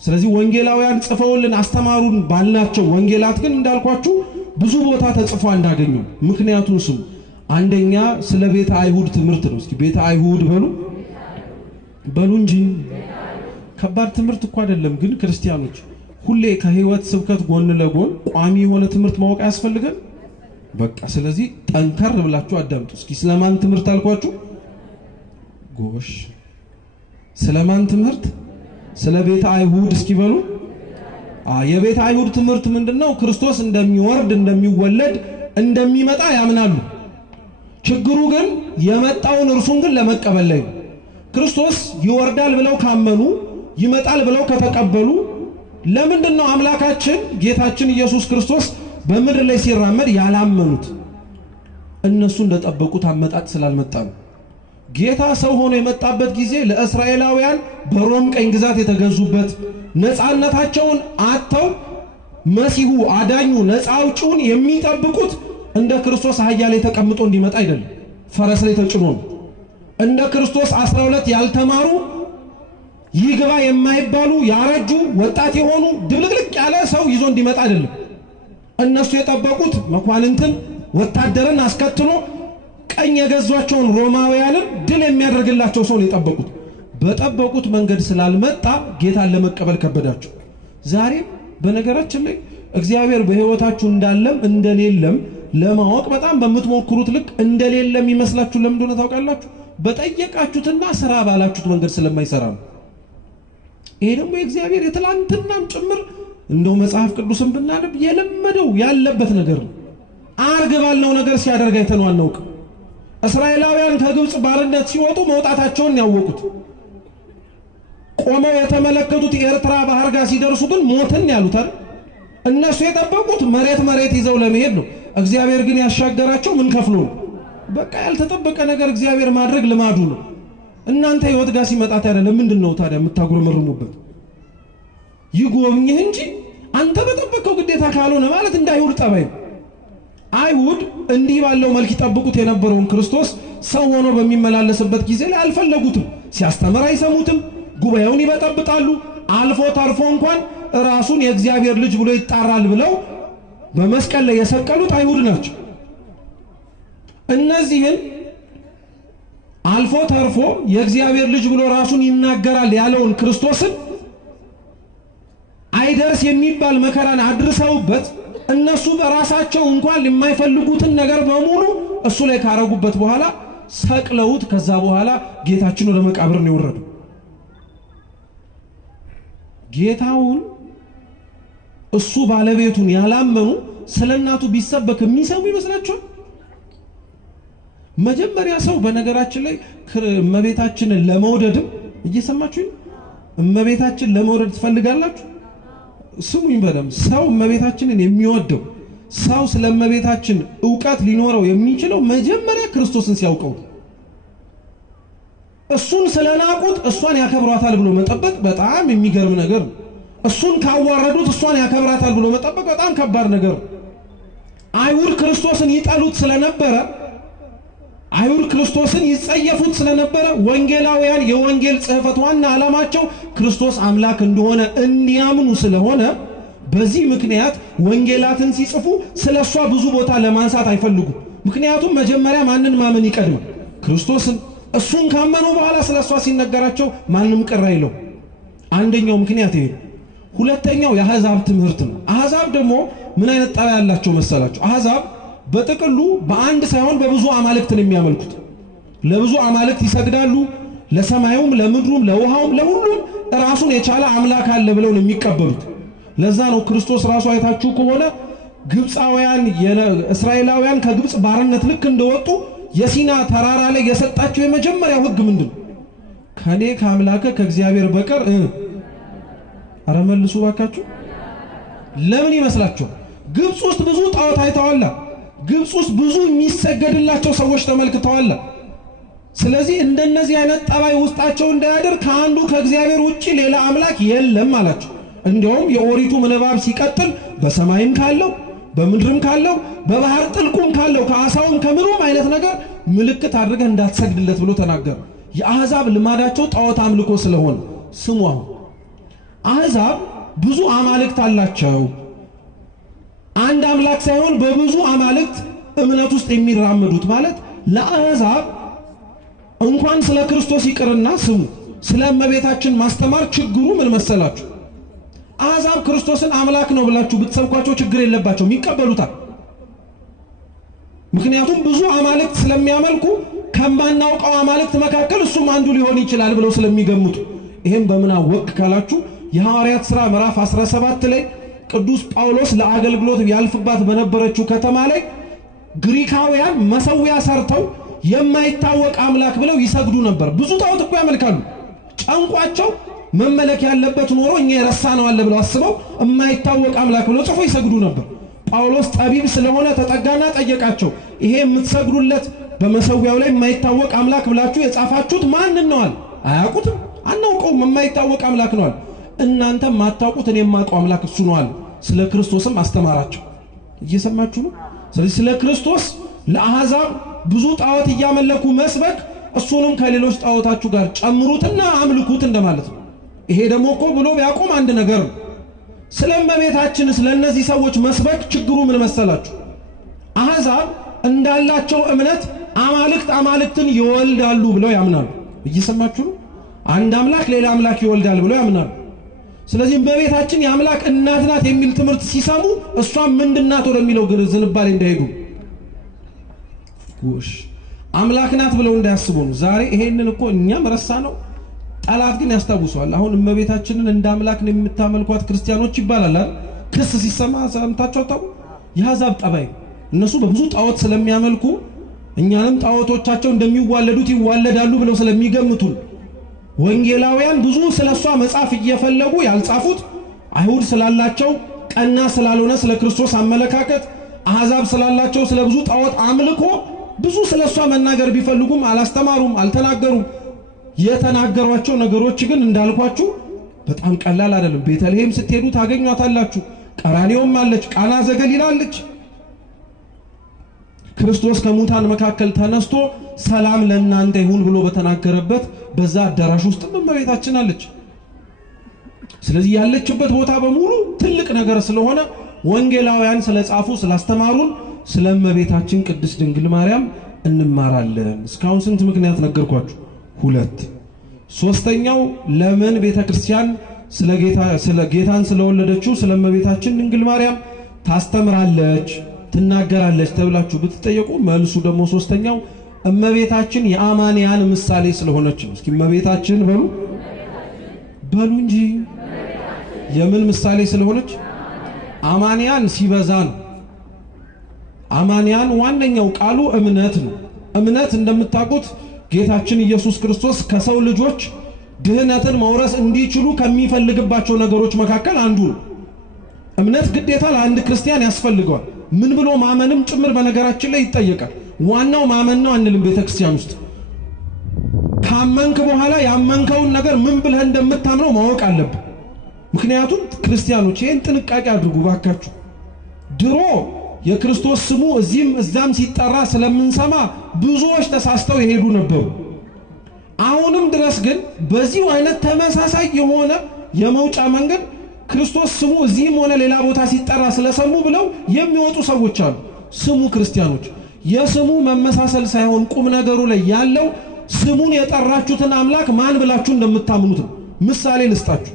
ስለዚህ ወንጌላውያን ጽፈውልን አስተማሩን ባልናቸው ወንጌላት ግን እንዳልኳችሁ ብዙ ቦታ ተጽፎ እንዳገኙ ምክንያቱም ስሙ አንደኛ ስለ ቤተ አይሁድ ትምህርት ነው እስኪ ቤተ አይሁድ በሉ እንጂ ከባድ ትምህርት እኮ አይደለም ግን ክርስቲያኖች ሁሌ ከህይወት ስብከት ጎን ለጎን ቋሚ የሆነ ትምህርት ማወቅ ያስፈልጋል በቃ ስለዚህ ጠንከር ብላችሁ አዳምጡ እስኪ ስለማን ትምህርት አልኳችሁ ጎሽ ስለማን ትምህርት ስለ ቤተ አይሁድ እስኪ በሉ የቤተ አይሁድ ትምህርት ምንድነው ክርስቶስ እንደሚወርድ እንደሚወለድ እንደሚመጣ ያምናሉ ችግሩ ግን የመጣውን እርሱን ግን ለመቀበል ላይ ክርስቶስ ይወርዳል ብለው ካመኑ ይመጣል ብለው ከተቀበሉ ለምንድነው አምላካችን ጌታችን ኢየሱስ ክርስቶስ በምድር ላይ ሲራመድ ያላመኑት እነሱ እንደጠበቁት አመጣጥ ስላልመጣ ነው ጌታ ሰው ሆኖ የመጣበት ጊዜ ለእስራኤላውያን በሮም ቀኝ ግዛት የተገዙበት ነፃነታቸውን አጥተው መሲሁ አዳኙ ነፃ አውጪውን የሚጠብቁት እንደ ክርስቶስ አህያ ላይ ተቀምጦ እንዲመጣ አይደለም ፈረስ ላይ ተጭኖ ነው እንደ ክርስቶስ 12 ያልተማሩ ይግባ የማይባሉ ያረጁ ወጣት የሆኑ ድብልቅልቅ ያለ ሰው ይዞ እንዲመጣ አይደለም እነሱ የጠበቁት መኳንንትን ወታደርን አስከትሎ ቀኝ የገዟቸውን ሮማውያንን ድል የሚያደርግላቸው ሰው ነው የጠበቁት በጠበቁት መንገድ ስላልመጣ ጌታን ለመቀበል ከበዳቸው ዛሬ በነገራችን ላይ እግዚአብሔር በህይወታችሁ እንዳለም እንደሌለም ለማወቅ በጣም በመትሞክሩት ልክ እንደሌለም ይመስላችሁ ለምን እንደሆነ ታውቃላችሁ በጠየቃችሁትና ስራ ባላችሁት መንገድ ስለማይሰራ ነው ይሄ ደግሞ እግዚአብሔር የትላንትናም ጭምር እንደው መጽሐፍ ቅዱስን ብናነብ የለመደው ያለበት ነገር ነው አርግ ባልነው ነገር ሲያደርግ አይተነው አናውቅ እስራኤላውያን ከግብጽ ባርነት ሲወጡ መውጣታቸውን ያወቁት ቆመው የተመለከቱት ኤርትራ ባህር ጋር ሲደርሱ ግን ሞትን ያሉት አይደል እነሱ የጠበቁት መሬት ይዘው ለመሄድ ነው እግዚአብሔር ግን ያሻገራቸው ምን ከፍሎ ነው በቃ ያልተጠበቀ ነገር እግዚአብሔር ማድረግ ልማዱ ነው እናንተ ህይወት ጋር ሲመጣ ታዲያ ለምንድነው ታዲያ የምታጉረመርሙበት ይጎብኝህ እንጂ አንተ በጠበቀው ግዴታ ካልሆነ ማለት እንዳይሁድ ጠባይ አይሁድ እንዲህ ባለው መልክ ይጠብቁት የነበረውን ክርስቶስ ሰው ሆኖ በሚመላለስበት ጊዜ ላይ አልፈለጉትም ሲያስተምር አይሰሙትም ጉባኤውን ይበጠብጣሉ አልፎ ተርፎ እንኳን ራሱን የእግዚአብሔር ልጅ ብሎ ይጣራል ብለው በመስቀል ላይ የሰቀሉት አይሁድ ናቸው እነዚህን አልፎ ተርፎ የእግዚአብሔር ልጅ ብሎ ራሱን ይናገራል ያለውን ክርስቶስን አይደርስ የሚባል መከራን አድርሰውበት እነሱ በራሳቸው እንኳን የማይፈልጉትን ነገር በሙሉ እሱ ላይ ካረጉበት በኋላ ሰቅለውት ከዛ በኋላ ጌታችን ወደ መቃብር ነው የወረደው ጌታውን እሱ ባለቤቱን ያላመኑ ስለናቱ ቢሰበክ የሚሰሙ ይመስላችኋል መጀመሪያ ሰው በነገራችን ላይ እመቤታችንን ለመውደድም እየሰማችሁ እመቤታችን ለመውደድ ትፈልጋላችሁ ስሙኝ በደም ሰው እመቤታችንን የሚወደው ሰው ስለ እመቤታችን ዕውቀት ሊኖረው የሚችለው መጀመሪያ ክርስቶስን ሲያውቀው እሱን ስለናቁት እሷን ያከብራታል ብሎ መጠበቅ በጣም የሚገርም ነገር ነው እሱን ካዋረዱት እሷን ያከብራታል ብሎ መጠበቅ በጣም ከባድ ነገር አይሁድ ክርስቶስን ይጠሉት ስለነበረ አይሁድ ክርስቶስን ይጸየፉት ስለነበረ ወንጌላውያን የወንጌል ጽሕፈት ዋና ዓላማቸው ክርስቶስ አምላክ እንደሆነ እንዲያምኑ ስለሆነ በዚህ ምክንያት ወንጌላትን ሲጽፉ ስለሷ ብዙ ቦታ ለማንሳት አይፈልጉ ምክንያቱም መጀመሪያ ማንን ማመን ይቀድም ክርስቶስን እሱን ካመኑ በኋላ ስለሷ ሲነገራቸው ማንንም ቅር አይለው አንደኛው ምክንያት ይሄ ሁለተኛው የአሕዛብ ትምህርት ነው አሕዛብ ደግሞ ምን አይነት ጣባ ያላቸው መሰላችሁ አሕዛብ በጥቅሉ በአንድ ሳይሆን በብዙ አማልክት ነው የሚያመልኩት ለብዙ አማልክት ይሰግዳሉ ለሰማዩም ለምድሩም ለውሃውም ለሁሉም ራሱን የቻለ አምላክ አለ ብለው ነው የሚቀበሉት ለዛ ነው ክርስቶስ ራሱ አይታችሁ ከሆነ ግብፃውያን እስራኤላውያን ከግብፅ ባርነት ልክ እንደወጡ የሲና ተራራ ላይ የሰጣቸው የመጀመሪያው ህግ ምንድነው? ከኔ ከአምላከ ከእግዚአብሔር በቀር አረመልሱ ባካችሁ። ለምን ይመስላችሁ? ግብፅ ውስጥ ብዙ ጣዖት አይተዋል። ግብፅ ውስጥ ብዙ የሚሰገድላቸው ሰዎች ተመልክተዋል። ስለዚህ እንደነዚህ አይነት ጠባይ ውስጣቸው እንዳያደር ከአንዱ ከእግዚአብሔር ውጪ ሌላ አምላክ የለም አላቸው። እንዲያውም የኦሪቱ ምንባብ ሲቀጥል በሰማይም ካለው በምድርም ካለው በባህር ጥልቁም ካለው ከአሳውም ከምኑም አይነት ነገር ምልክት አድርገህ እንዳትሰግድለት ብሎ ተናገረ። የአሕዛብ ልማዳቸው ጣዖት አምልኮ ስለሆነ ስሙ አሁን አሕዛብ ብዙ አማልክት አላቸው። አንድ አምላክ ሳይሆን በብዙ አማልክት እምነት ውስጥ የሚራመዱት ማለት ለአሕዛብ እንኳን ስለ ክርስቶስ ይቅርና ስሙ ስለ እመቤታችን ማስተማር ችግሩ ምን መሰላችሁ? አሕዛብ ክርስቶስን አምላክ ነው ብላችሁ ብትሰብኳቸው ችግር የለባቸውም፣ ይቀበሉታል። ምክንያቱም ብዙ አማልክት ስለሚያመልኩ ከማናውቀው አማልክት መካከል እሱም አንዱ ሊሆን ይችላል ብለው ስለሚገምቱ። ይሄን በምን አወቅ ካላችሁ የሐዋርያት ሥራ ምዕራፍ 17 ላይ ቅዱስ ጳውሎስ ለአገልግሎት ያልፍባት በነበረችው ከተማ ላይ ግሪካውያን መሰዊያ ሰርተው የማይታወቅ አምላክ ብለው ይሰግዱ ነበር። ብዙ ጣዖት እኮ ያመልካሉ። ጨንቋቸው መመለክ ያለበት ኖሮ እኛ የረሳነው አለ ብለው አስበው የማይታወቅ አምላክ ብለው ጽፎ ይሰግዱ ነበር። ጳውሎስ ጠቢብ ስለሆነ ተጠጋና ጠየቃቸው። ይሄ የምትሰግዱለት በመሰዊያው ላይ የማይታወቅ አምላክ ብላችሁ የጻፋችሁት ማንን ነው አለ። አያውቁትም፣ አናውቀውም፣ የማይታወቅ አምላክ ነው አለ። እናንተ ማታውቁት እኔ የማውቀው አምላክ እሱ ነው አለ። ስለ ክርስቶስም አስተማራቸው። እየሰማችሁ ነው? ስለዚህ ስለ ክርስቶስ ለአሕዛብ ብዙ ጣዖት እያመለኩ መስበክ እሱንም ከሌሎች ጣዖታችሁ ጋር ጨምሩትና አምልኩት እንደማለት ነው። ይሄ ደግሞ እኮ ብሎ ቢያቆም አንድ ነገር ነው። ስለእመቤታችን ስለነዚህ ሰዎች መስበክ ችግሩ ምን መሰላችሁ? አሕዛብ እንዳላቸው እምነት አማልክትን ይወልዳሉ ብለው ያምናሉ። እየሰማችሁ ነው? አንድ አምላክ ሌላ አምላክ ይወልዳል ብለው ያምናሉ። ስለዚህ እመቤታችን የአምላክ እናት ናት የሚል ትምህርት ሲሰሙ እሷም ምንድናት ወደሚለው ዝንባሌ እንዳይሄዱ ጎሽ አምላክ ናት ብለው እንዳያስቡ ነው። ዛሬ ይሄንን እኮ እኛም ረሳ ነው፣ ጠላት ግን ያስታውሰዋል። አሁን እመቤታችንን እንደ አምላክ ነው የምታመልኳት ክርስቲያኖች ይባላል አይደል? ክስ ሲሰማ ሰምታችሁ ታው የአሕዛብ ጠባይ እነሱ በብዙ ጣዖት ስለሚያመልኩ እኛንም ጣዖቶቻቸው እንደሚዋለዱት ይዋለዳሉ ብለው ስለሚገምቱ ወንጌላውያን ብዙ ስለሷ መጻፍ እየፈለጉ ያልጻፉት አይሁድ ስላላቸው ቀና ስላልሆነ ስለ ክርስቶስ አመለካከት፣ አሕዛብ ስላላቸው ስለ ብዙ ጣዖት አምልኮ ብዙ ስለሷ መናገር ቢፈልጉም አላስተማሩም፣ አልተናገሩም። የተናገሯቸው ነገሮች ግን እንዳልኳችሁ በጣም ቀላል አይደለም። ቤተልሔም ስትሄዱ ታገኟታላችሁ። ቀራንዮም አለች፣ ቃና ዘገሊላ አለች። ክርስቶስ ከሙታን መካከል ተነስቶ ሰላም ለእናንተ ይሁን ብሎ በተናገረበት በዛ አዳራሽ ውስጥ እመቤታችን አለች። ስለዚህ ያለችበት ቦታ በሙሉ ትልቅ ነገር ስለሆነ ወንጌላውያን ስለጻፉ ስላስተማሩን ስለ እመቤታችን ቅድስት ድንግል ማርያም እንማራለን። እስካሁን ስንት ምክንያት ነገርኳችሁ? 2። ሶስተኛው ለምን ቤተክርስቲያን ስለ ጌታን ስለወለደችው ስለ እመቤታችን ድንግል ማርያም ታስተምራለች ትናገራለች ተብላችሁ ብትጠየቁ መልሱ ደግሞ ሶስተኛው እመቤታችን የአማንያን ምሳሌ ስለሆነች ነው። እስኪ እመቤታችን በሉ እንጂ የምን ምሳሌ ስለሆነች? አማንያን ሲበዛ ነው። አማንያን ዋነኛው ቃሉ እምነት ነው። እምነት እንደምታውቁት ጌታችን ኢየሱስ ክርስቶስ ከሰው ልጆች ድህነትን መውረስ እንዲችሉ ከሚፈልግባቸው ነገሮች መካከል አንዱ ነው። እምነት ግዴታ ለአንድ ክርስቲያን ያስፈልገዋል። ምን ብሎ ማመንም ጭምር በነገራችን ላይ ይጠየቃል። ዋናው ማመን ነው አንልም። ቤተክርስቲያን ውስጥ ካመንክ በኋላ ያመንከውን ነገር ምን ብለህ እንደምታምነው ማወቅ አለብህ። ምክንያቱም ክርስቲያኖች ይሄን ጥንቃቄ አድርጉ ባካችሁ። ድሮ የክርስቶስ ስሙ እዚህም እዛም ሲጠራ ስለምንሰማ ብዙዎች ተሳስተው ይሄዱ ነበሩ። አሁንም ድረስ ግን በዚህ አይነት ተመሳሳይ የሆነ የመውጫ መንገድ ክርስቶስ ስሙ እዚህም ሆነ ሌላ ቦታ ሲጠራ ስለሰሙ ብለው የሚወጡ ሰዎች አሉ። ስሙ ክርስቲያኖች የስሙ መመሳሰል ሳይሆን ቁም ነገሩ ላይ ያለው ስሙን የጠራችሁትን አምላክ ማን ብላችሁ እንደምታምኑት ነው። ምሳሌ ልስጣችሁ።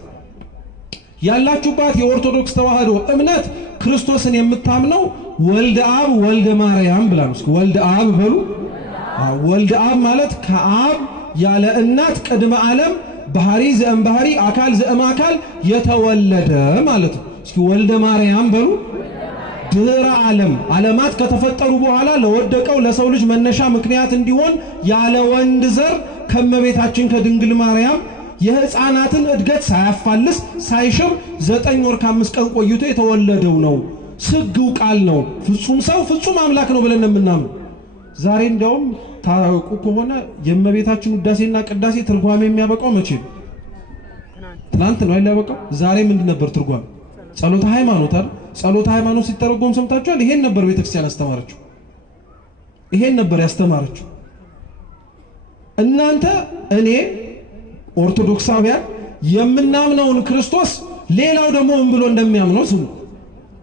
ያላችሁባት የኦርቶዶክስ ተዋህዶ እምነት ክርስቶስን የምታምነው ወልደ አብ ወልደ ማርያም ብላ ነው። ወልደ አብ በሉ። ወልደ አብ ማለት ከአብ ያለ እናት ቅድመ ዓለም ባህሪ ዘእምባህሪ አካል ዘእም አካል የተወለደ ማለት ነው። እስኪ ወልደ ማርያም በሉ። ድህረ ዓለማት ከተፈጠሩ በኋላ ለወደቀው ለሰው ልጅ መነሻ ምክንያት እንዲሆን ያለ ወንድ ዘር ከመቤታችን ከድንግል ማርያም የሕፃናትን እድገት ሳያፋልስ ሳይሽር 9 ወር ከ5 ቀን ቆይቶ የተወለደው ነው። ስግው ቃል ነው። ፍጹም ሰው ፍጹም አምላክ ነው ብለን የምናምነው። ዛሬ እንደውም ታውቁ ከሆነ የመቤታችን ውዳሴና ቅዳሴ ትርጓሜ የሚያበቃው መቼ ነው? ትናንት ነው አይደል ያበቃው? ዛሬ ምንድን ነበር ትርጓሜ? ጸሎተ ሃይማኖት አይደል? ጸሎተ ሃይማኖት ሲተረጎም ሰምታችኋል? ይሄን ነበር ቤተክርስቲያን ያስተማረችው። ይሄን ነበር ያስተማረችው። እናንተ እኔ ኦርቶዶክሳውያን የምናምነውን ክርስቶስ ሌላው ደግሞ ምን ብሎ እንደሚያምነው ስሙ።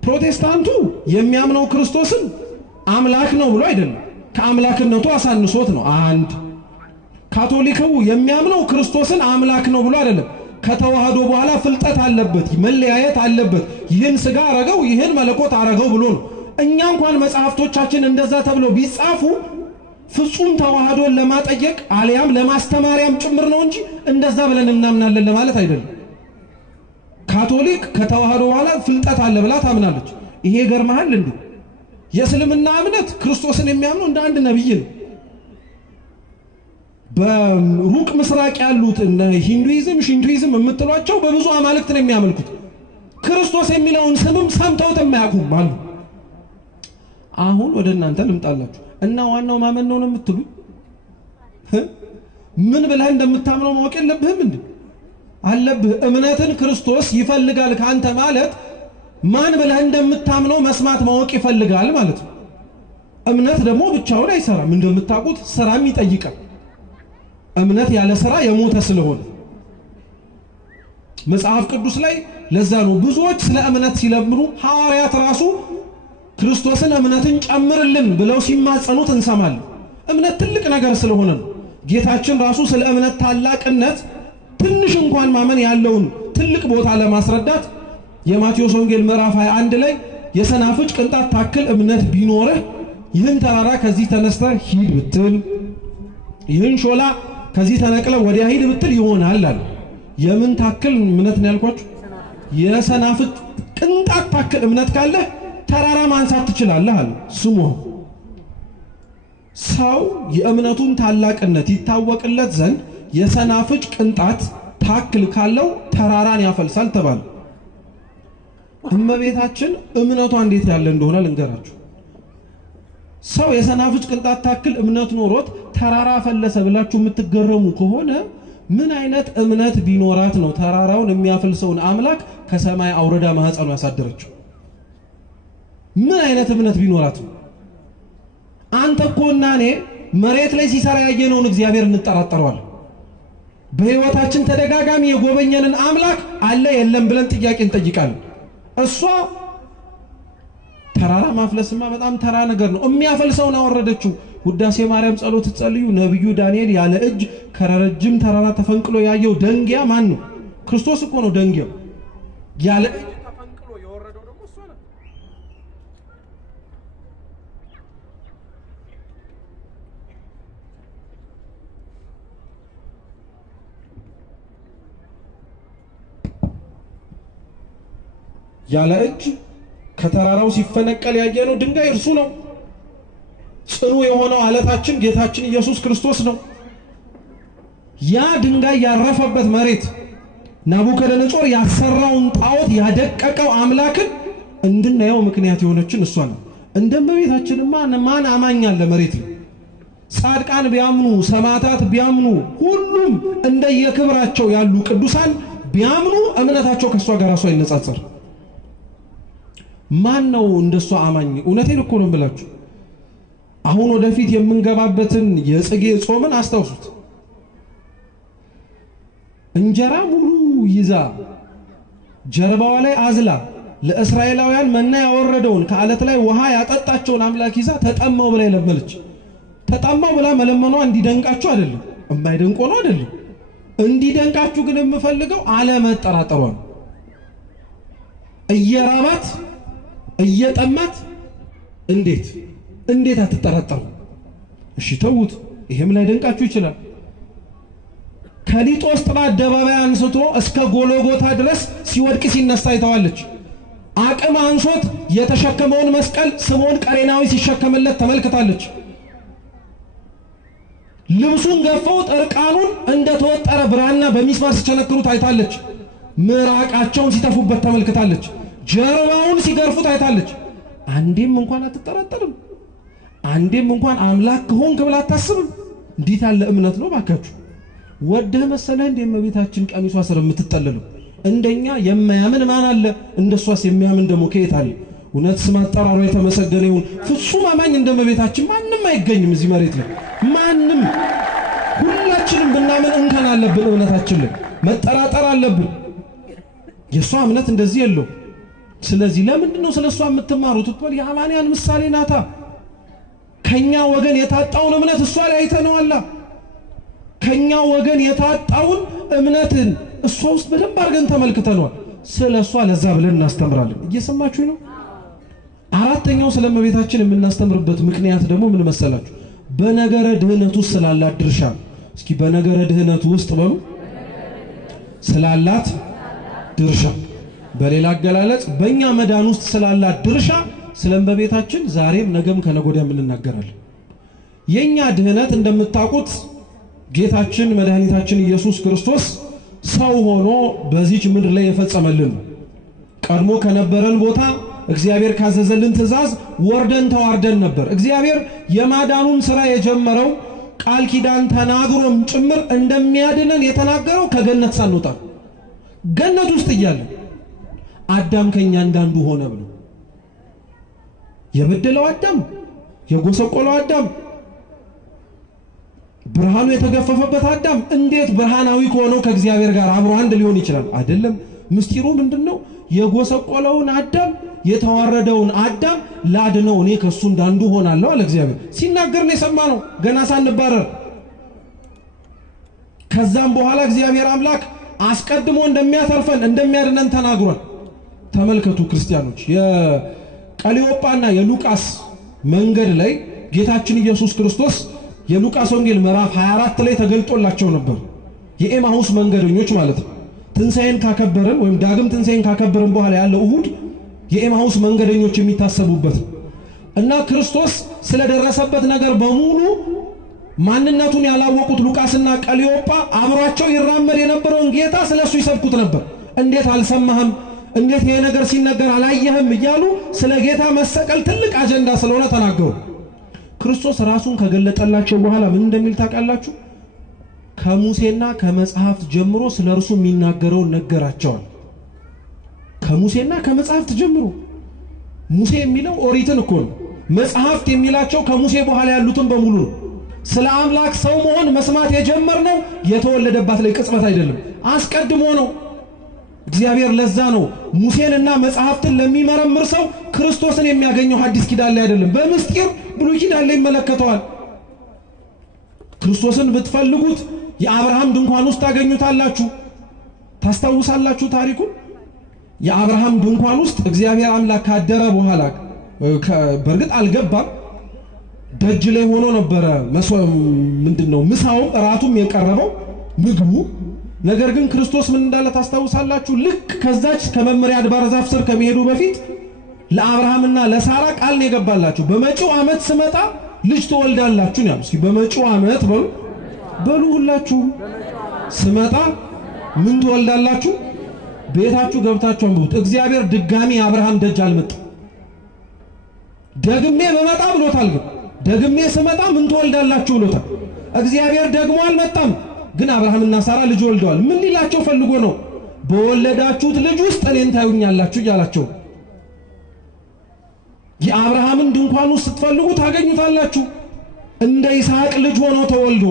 ፕሮቴስታንቱ የሚያምነው ክርስቶስን አምላክ ነው ብሎ አይደለም፣ ከአምላክነቱ አሳንሶት ነው። አንድ ካቶሊኩ የሚያምነው ክርስቶስን አምላክ ነው ብሎ አይደለም፣ ከተዋህዶ በኋላ ፍልጠት አለበት፣ መለያየት አለበት፣ ይህን ስጋ አረገው ይህን መለኮት አረገው ብሎ ነው። እኛ እንኳን መጽሐፍቶቻችን እንደዛ ተብለው ቢጻፉ ፍጹም ተዋህዶን ለማጠየቅ አልያም ለማስተማሪያም ጭምር ነው እንጂ እንደዛ ብለን እናምናለን ለማለት አይደለም። ካቶሊክ ከተዋህዶ በኋላ ፍልጠት አለ ብላ ታምናለች። ይሄ ገርማል እንዴ? የእስልምና እምነት ክርስቶስን የሚያምነው እንደ አንድ ነብይ ነው። በሩቅ ምስራቅ ያሉት እነ ሂንዱይዝም ሽንቱይዝም የምትሏቸው በብዙ አማልክት ነው የሚያመልኩት። ክርስቶስ የሚለውን ስምም ሰምተውት የማያውቁም አሉ። አሁን ወደ እናንተ ልምጣላችሁ እና ዋናው ማመን ነው የምትሉ ምን ብለህ እንደምታምነው ማወቅ የለብህም እንዴ? አለብህ። እምነትን ክርስቶስ ይፈልጋል ካንተ ማለት ማን ብለህ እንደምታምነው መስማት ማወቅ ይፈልጋል ማለት ነው። እምነት ደግሞ ብቻውን አይሰራም። እንደምታውቁት ስራም ይጠይቃል። እምነት ያለ ስራ የሞተ ስለሆነ መጽሐፍ ቅዱስ ላይ ለዛ ነው ብዙዎች ስለ እምነት ሲለምኑ ሐዋርያት ራሱ ክርስቶስን እምነትን ጨምርልን ብለው ሲማጸኑት እንሰማለን። እምነት ትልቅ ነገር ስለሆነ ነው። ጌታችን ራሱ ስለ እምነት ታላቅነት ትንሽ እንኳን ማመን ያለውን ትልቅ ቦታ ለማስረዳት የማቴዎስ ወንጌል ምዕራፍ 21 ላይ የሰናፍጭ ቅንጣት ታክል እምነት ቢኖርህ ይህን ተራራ ከዚህ ተነስተህ ሂድ ብትል፣ ይህን ሾላ ከዚህ ተነቅለ ወዲያ ሂድ ብትል ይሆናል አለ። የምን ታክል እምነት ነው ያልኳችሁ? የሰናፍጭ ቅንጣት ታክል እምነት ካለ ተራራ ማንሳት ትችላለህ አለ። ስሙ ሰው የእምነቱን ታላቅነት ይታወቅለት ዘንድ የሰናፍጭ ቅንጣት ታክል ካለው ተራራን ያፈልሳል ተባለ። እመቤታችን እምነቷ እንዴት ያለ እንደሆነ ልንገራችሁ። ሰው የሰናፍጭ ቅንጣት ታክል እምነት ኖሮት ተራራ ፈለሰ ብላችሁ የምትገረሙ ከሆነ ምን አይነት እምነት ቢኖራት ነው ተራራውን የሚያፈልሰውን አምላክ ከሰማይ አውረዳ ማህፀኑ ያሳደረችው? ምን አይነት እምነት ቢኖራት ነው? አንተ እኮ እና እኔ መሬት ላይ ሲሰራ ያየነውን እግዚአብሔር እንጠራጠረዋለን። በህይወታችን ተደጋጋሚ የጎበኘንን አምላክ አለ የለም ብለን ጥያቄ እንጠይቃለን። እሷ ተራራ ማፍለስማ በጣም ተራ ነገር ነው። የሚያፈልሰውን አወረደችው። ውዳሴ ማርያም ጸሎት ጸልዩ። ነብዩ ዳንኤል ያለ እጅ ከረጅም ተራራ ተፈንቅሎ ያየው ደንጊያ ማን ነው? ክርስቶስ እኮ ነው ደንጊያው። ያለ እጅ ተፈንቅሎ የወረደው ደግሞ እሷ ነው። ያለ እጅ ከተራራው ሲፈነቀል ያየነው ድንጋይ እርሱ ነው። ጽኑ የሆነው አለታችን ጌታችን ኢየሱስ ክርስቶስ ነው። ያ ድንጋይ ያረፈበት መሬት ናቡከደነጾር ያሰራውን ጣዖት ያደቀቀው አምላክን እንድናየው ምክንያት የሆነችን እሷ ነው። እንደመቤታችንማ ማን አማኛለ መሬት ላይ? ጻድቃን ቢያምኑ ሰማዕታት ቢያምኑ ሁሉም እንደየክብራቸው ያሉ ቅዱሳን ቢያምኑ እምነታቸው ከሷ ጋር ራሱ አይነጻጸር። ማን ነው እንደሷ አማኝ? እውነቴን እኮ ነው ብላችሁ አሁን ወደፊት የምንገባበትን የጽጌ ጾምን አስታውሱት። እንጀራ ሙሉ ይዛ ጀርባዋ ላይ አዝላ ለእስራኤላውያን መና ያወረደውን ከአለት ላይ ውሃ ያጠጣቸውን አምላክ ይዛ ተጠማው ብላ ለመለች። ተጠማው ብላ መለመኗ እንዲደንቃችሁ አይደለም፣ የማይደንቆ ነው አይደለም። እንዲደንቃችሁ ግን የምፈልገው አለመጠራጠሯ ነው። እየራባት እየጠማት እንዴት አትጠራጠሩ? እሺ ተውት፣ ይሄም ላይ ደንቃችሁ ይችላል። ከሊጦስጥራ አደባባይ አንስቶ እስከ ጎሎጎታ ድረስ ሲወድቅ ሲነሳ አይተዋለች። አቅም አንሶት የተሸከመውን መስቀል ስምዖን ቀሬናዊ ሲሸከምለት ተመልክታለች። ልብሱን ገፈው እርቃኑን እንደተወጠረ ብራና በሚስማር ሲቸነክሩት አይታለች። ምራቃቸውን ሲተፉበት ተመልክታለች። ጀርባውን ሲገርፉት አይታለች። አንዴም እንኳን አትጠራጠርም። አንዴም እንኳን አምላክ ሆንክ ብላ አታስብም። እንዴት ያለ እምነት ነው ባካችሁ! ወደህ መሰለህ እንደ እመቤታችን ቀሚሷ ስር የምትጠለለው? እንደኛ የማያምን ማን አለ? እንደሷስ የሚያምን ደግሞ ከየት አለ? እውነት ስም አጠራሩ የተመሰገነ ይሁን። ፍጹም አማኝ እንደ እመቤታችን ማንም አይገኝም እዚህ መሬት ላይ ማንም። ሁላችንም ብናምን እንከን አለብን። እምነታችን ላይ መጠራጠር አለብን። የሷ እምነት እንደዚህ የለው። ስለዚህ ለምንድን ነው ስለሷ የምትማሩት? ትጥል የአማንያን ምሳሌ ናታ። ከኛ ወገን የታጣውን እምነት እሷ ላይ አይተነዋል። ከኛ ወገን የታጣውን እምነትን እሷ ውስጥ በደንብ አድርገን ተመልክተናል። ስለሷ ለዛ ብለን እናስተምራለን። እየሰማችሁ ነው? አራተኛው ስለእመቤታችን የምናስተምርበት ምክንያት ደግሞ ምን መሰላችሁ? በነገረ ድህነት ውስጥ ስላላት ድርሻ። እስኪ በነገረ ድህነት ውስጥ በሉ ስላላት ድርሻ። በሌላ አገላለጽ በእኛ መዳን ውስጥ ስላላት ድርሻ ስለእመቤታችን ዛሬም ነገም ከነጎዳም እንናገራለን። የኛ ድህነት እንደምታውቁት ጌታችን መድኃኒታችን ኢየሱስ ክርስቶስ ሰው ሆኖ በዚች ምድር ላይ የፈጸመልን ቀድሞ ከነበረን ቦታ እግዚአብሔር ካዘዘልን ትእዛዝ ወርደን ተዋርደን ነበር። እግዚአብሔር የማዳኑን ሥራ የጀመረው ቃል ኪዳን ተናግሮም ጭምር እንደሚያድነን የተናገረው ከገነት ሳንወጣ ገነት ውስጥ እያለ አዳም ከኛ እንዳንዱ ሆነ ብሎ የበደለው አዳም የጎሰቆለው አዳም ብርሃኑ የተገፈፈበት አዳም እንዴት ብርሃናዊ ከሆነው ከእግዚአብሔር ጋር አብሮ አንድ ሊሆን ይችላል? አይደለም። ምስጢሩ ምንድነው? የጎሰቆለውን አዳም የተዋረደውን አዳም ላድነው እኔ ከሱ እንዳንዱ ሆናለሁ አለ እግዚአብሔር። ሲናገር ነው የሰማነው ገና ሳንባረር። ከዛም በኋላ እግዚአብሔር አምላክ አስቀድሞ እንደሚያተርፈን እንደሚያድነን ተናግሯል። ተመልከቱ ክርስቲያኖች፣ የቀሊዮጳና የሉቃስ መንገድ ላይ ጌታችን ኢየሱስ ክርስቶስ የሉቃስ ወንጌል ምዕራፍ 24 ላይ ተገልጦላቸው ነበር። የኤማሁስ መንገደኞች ማለት ነው። ትንሣኤን ካከበረን ወይም ዳግም ትንሣኤን ካከበረን በኋላ ያለው እሁድ የኤማሁስ መንገደኞች የሚታሰቡበት እና ክርስቶስ ስለደረሰበት ነገር በሙሉ ማንነቱን ያላወቁት ሉቃስና ቀሊዮጳ አብሯቸው ይራመድ የነበረውን ጌታ ስለሱ ይሰብኩት ነበር። እንዴት አልሰማህም? እንዴት ይሄ ነገር ሲነገር አላየህም? እያሉ ስለ ጌታ መሰቀል ትልቅ አጀንዳ ስለሆነ ተናገሩ። ክርስቶስ ራሱን ከገለጠላቸው በኋላ ምን እንደሚል ታውቃላችሁ? ከሙሴና ከመጽሐፍት ጀምሮ ስለርሱ የሚናገረውን ነገራቸዋል። ከሙሴና ከመጽሐፍት ጀምሮ ሙሴ የሚለው ኦሪትን እኮ ነው። መጽሐፍት የሚላቸው ከሙሴ በኋላ ያሉትን በሙሉ ነው። ስለ አምላክ ሰው መሆን መስማት የጀመርነው የተወለደባት ላይ ቅጽበት አይደለም፣ አስቀድሞ ነው። እግዚአብሔር ለዛ ነው ሙሴንና መጽሐፍትን ለሚመረምር ሰው ክርስቶስን የሚያገኘው ሐዲስ ኪዳን ላይ አይደለም፣ በምስጢር ብሉይ ኪዳን ላይ ይመለከተዋል። ክርስቶስን ብትፈልጉት የአብርሃም ድንኳን ውስጥ ታገኙታላችሁ። ታስታውሳላችሁ ታሪኩን? የአብርሃም ድንኳን ውስጥ እግዚአብሔር አምላክ ካደረ በኋላ በርግጥ አልገባም፣ ደጅ ላይ ሆኖ ነበረ። ምንድነው ምሳው እራቱም የቀረበው ምግቡ። ነገር ግን ክርስቶስ ምን እንዳለ ታስታውሳላችሁ? ልክ ከዛች ከመመሪያ አድባር ዛፍ ስር ከመሄዱ በፊት ለአብርሃምና ለሳራ ቃል ነው የገባላችሁ። በመጪው ዓመት ስመጣ ልጅ ትወልዳላችሁ ነው። እስኪ በመጪው ዓመት በሉ ሁላችሁ ስመጣ ምን ትወልዳላችሁ? ቤታችሁ ገብታችሁ አንብቡት። እግዚአብሔር ድጋሚ አብርሃም ደጅ አልመጣም። ደግሜ በመጣ ብሎታል። ግን ደግሜ ስመጣ ምን ትወልዳላችሁ ብሎታል። እግዚአብሔር ደግሞ አልመጣም። ግን አብርሃምና ሳራ ልጅ ወልደዋል። ምን ሊላቸው ፈልጎ ነው? በወለዳችሁት ልጅ ውስጥ እኔን ታዩኛላችሁ እያላቸው። የአብርሃምን ድንኳን ውስጥ ስትፈልጉ ታገኙታላችሁ። እንደ ይስሐቅ ልጅ ሆኖ ተወልዶ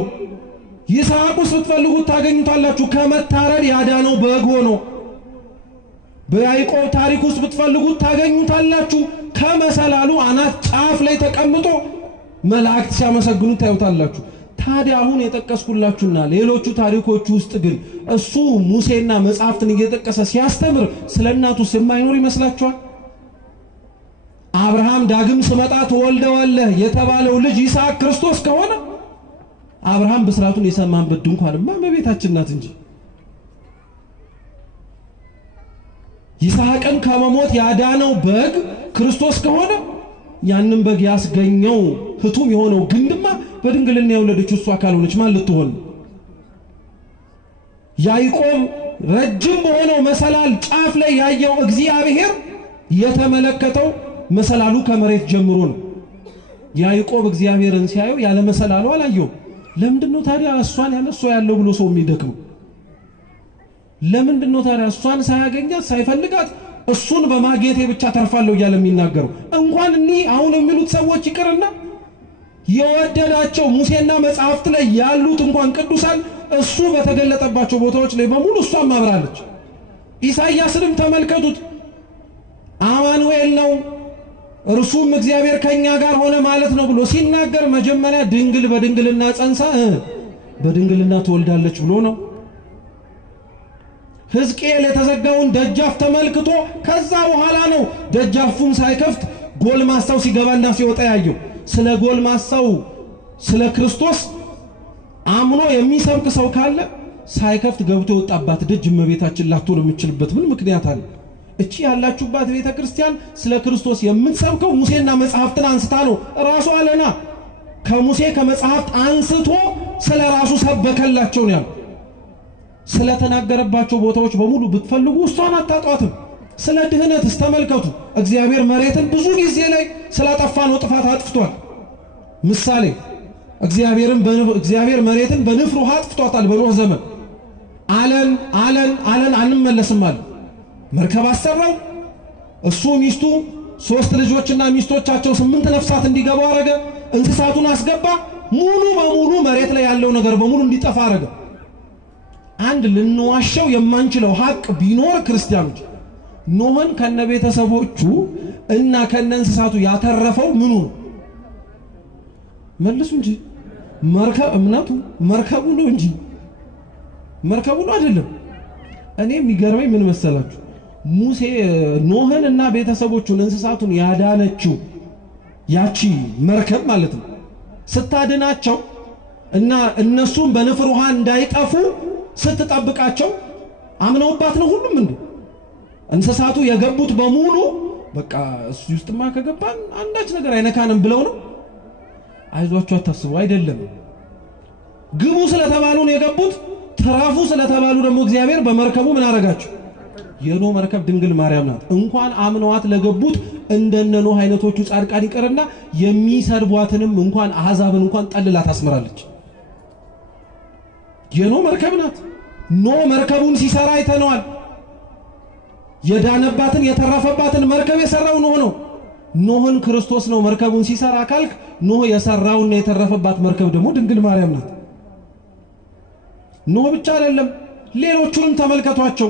ይስሐቅ ውስጥ ስትፈልጉ ታገኙታላችሁ። ከመታረድ ያዳነው በግ ሆኖ በያዕቆብ ታሪክ ውስጥ ብትፈልጉ ታገኙታላችሁ። ከመሰላሉ አናት ጫፍ ላይ ተቀምጦ መላእክት ሲያመሰግኑት ታዩታላችሁ። ታዲያ አሁን የጠቀስኩላችሁና ሌሎቹ ታሪኮች ውስጥ ግን እሱ ሙሴና መጽሐፍትን እየጠቀሰ ሲያስተምር ስለናቱ የማይኖር ይመስላችኋል? አብርሃም ዳግም ስመጣ ተወልደዋለህ የተባለው ልጅ ይስሐቅ ክርስቶስ ከሆነ አብርሃም በስራቱን የሰማንበት ድንኳንማ እመቤታችን ናት እንጂ። ይስሐቅን ከመሞት ያዳነው በግ ክርስቶስ ከሆነ ያንን በግ ያስገኘው ህቱም የሆነው ግንድማ በድንግልና የወለደችው እሷ ካልሆነች ማን ልትሆን? ያዕቆብ ረጅም በሆነው መሰላል ጫፍ ላይ ያየው እግዚአብሔር የተመለከተው መሰላሉ ከመሬት ጀምሮ ነው። ያዕቆብ እግዚአብሔርን ሲያየው ያለ መሰላሉ አላየው። ለምንድነው ታዲያ እሷን ያነሶ ያለው ብሎ ሰው የሚደክመው? ለምንድነው ታዲያ እሷን ሳያገኛት ሳይፈልጋት እሱን በማግኘቴ ብቻ ተርፋለሁ እያለ የሚናገረው? እንኳን እኒህ አሁን የሚሉት ሰዎች ይቅርና የወደዳቸው ሙሴና መጽሐፍት ላይ ያሉት እንኳን ቅዱሳን እሱ በተገለጠባቸው ቦታዎች ላይ በሙሉ እሷን ማብራለች። ኢሳይያስንም ተመልከቱት። አማኑኤል ነው እርሱም እግዚአብሔር ከኛ ጋር ሆነ ማለት ነው ብሎ ሲናገር መጀመሪያ ድንግል በድንግልና ጸንሳ በድንግልና ትወልዳለች ብሎ ነው። ሕዝቅኤል የተዘጋውን ደጃፍ ተመልክቶ ከዛ በኋላ ነው ደጃፉን ሳይከፍት ጎልማሳው ሲገባና ሲወጣ ያየው። ስለ ጎልማሳው ስለ ክርስቶስ አምኖ የሚሰብክ ሰው ካለ ሳይከፍት ገብቶ የወጣባት ደጅ እመቤታችን ላትሆን የምትችልበት ምን ምክንያት አለ? እቺ ያላችሁባት ቤተ ክርስቲያን ስለ ክርስቶስ የምትሰብከው ሙሴና መጽሐፍትን አንስታ ነው። ራሱ አለና ከሙሴ ከመጽሐፍት አንስቶ ስለ ራሱ ሰበከላቸው ነው ያለው። ስለ ተናገረባቸው ቦታዎች በሙሉ ብትፈልጉ እሷን አታጧትም። ስለ ድህነትስ ተመልከቱ። እግዚአብሔር መሬትን ብዙ ጊዜ ላይ ስላጠፋነው ጥፋት አጥፍቷል። ምሳሌ እግዚአብሔር መሬትን በንፍር ውሃ አጥፍቷታል። በኖህ ዘመን አለን አንመለስም አለ። መርከብ አሰራው። እሱ ሚስቱ 3 ልጆችና ሚስቶቻቸው 8 ነፍሳት እንዲገቡ አረገ። እንስሳቱን አስገባ። ሙሉ በሙሉ መሬት ላይ ያለው ነገር በሙሉ እንዲጠፋ አረገ። አንድ ልንዋሸው የማንችለው ሀቅ ቢኖር ክርስቲያኖች ኖህን ከነቤተሰቦቹ እና ከነእንስሳቱ ያተረፈው ምኑ ነው? መልሱ እንጂ እምነቱ መርከቡ ነው እንጂ መርከቡ ነው አይደለም። እኔ የሚገርመኝ ምን መሰላችሁ? ሙሴ ኖህን እና ቤተሰቦቹን እንስሳቱን ያዳነችው ያቺ መርከብ ማለት ነው። ስታድናቸው እና እነሱም በንፍር ውሃ እንዳይጠፉ ስትጠብቃቸው አምነውባት ነው ሁሉም እንዴ? እንስሳቱ የገቡት በሙሉ በቃ እሱ ውስጥማ ከገባን አንዳች ነገር አይነካንም ብለው ነው? አይዟችሁ አታስቡ፣ አይደለም። ግቡ ስለተባሉ ነው የገቡት። ተራፉ ስለተባሉ ደግሞ እግዚአብሔር በመርከቡ ምን አረጋቸው? የኖህ መርከብ ድንግል ማርያም ናት። እንኳን አምነዋት ለገቡት እንደነ ኖህ አይነቶቹ ጻድቃን ይቀርና የሚሰርቧትንም እንኳን አሕዛብን እንኳን ጠልላ ታስመራለች። የኖህ መርከብ ናት። ኖህ መርከቡን ሲሰራ አይተነዋል። የዳነባትን የተረፈባትን መርከብ የሰራው ኖህ ነው። ኖህን ክርስቶስ ነው መርከቡን ሲሰራ ካልክ ኖህ የሰራውና የተረፈባት መርከብ ደግሞ ድንግል ማርያም ናት። ኖህ ብቻ አይደለም፣ ሌሎቹንም ተመልከቷቸው።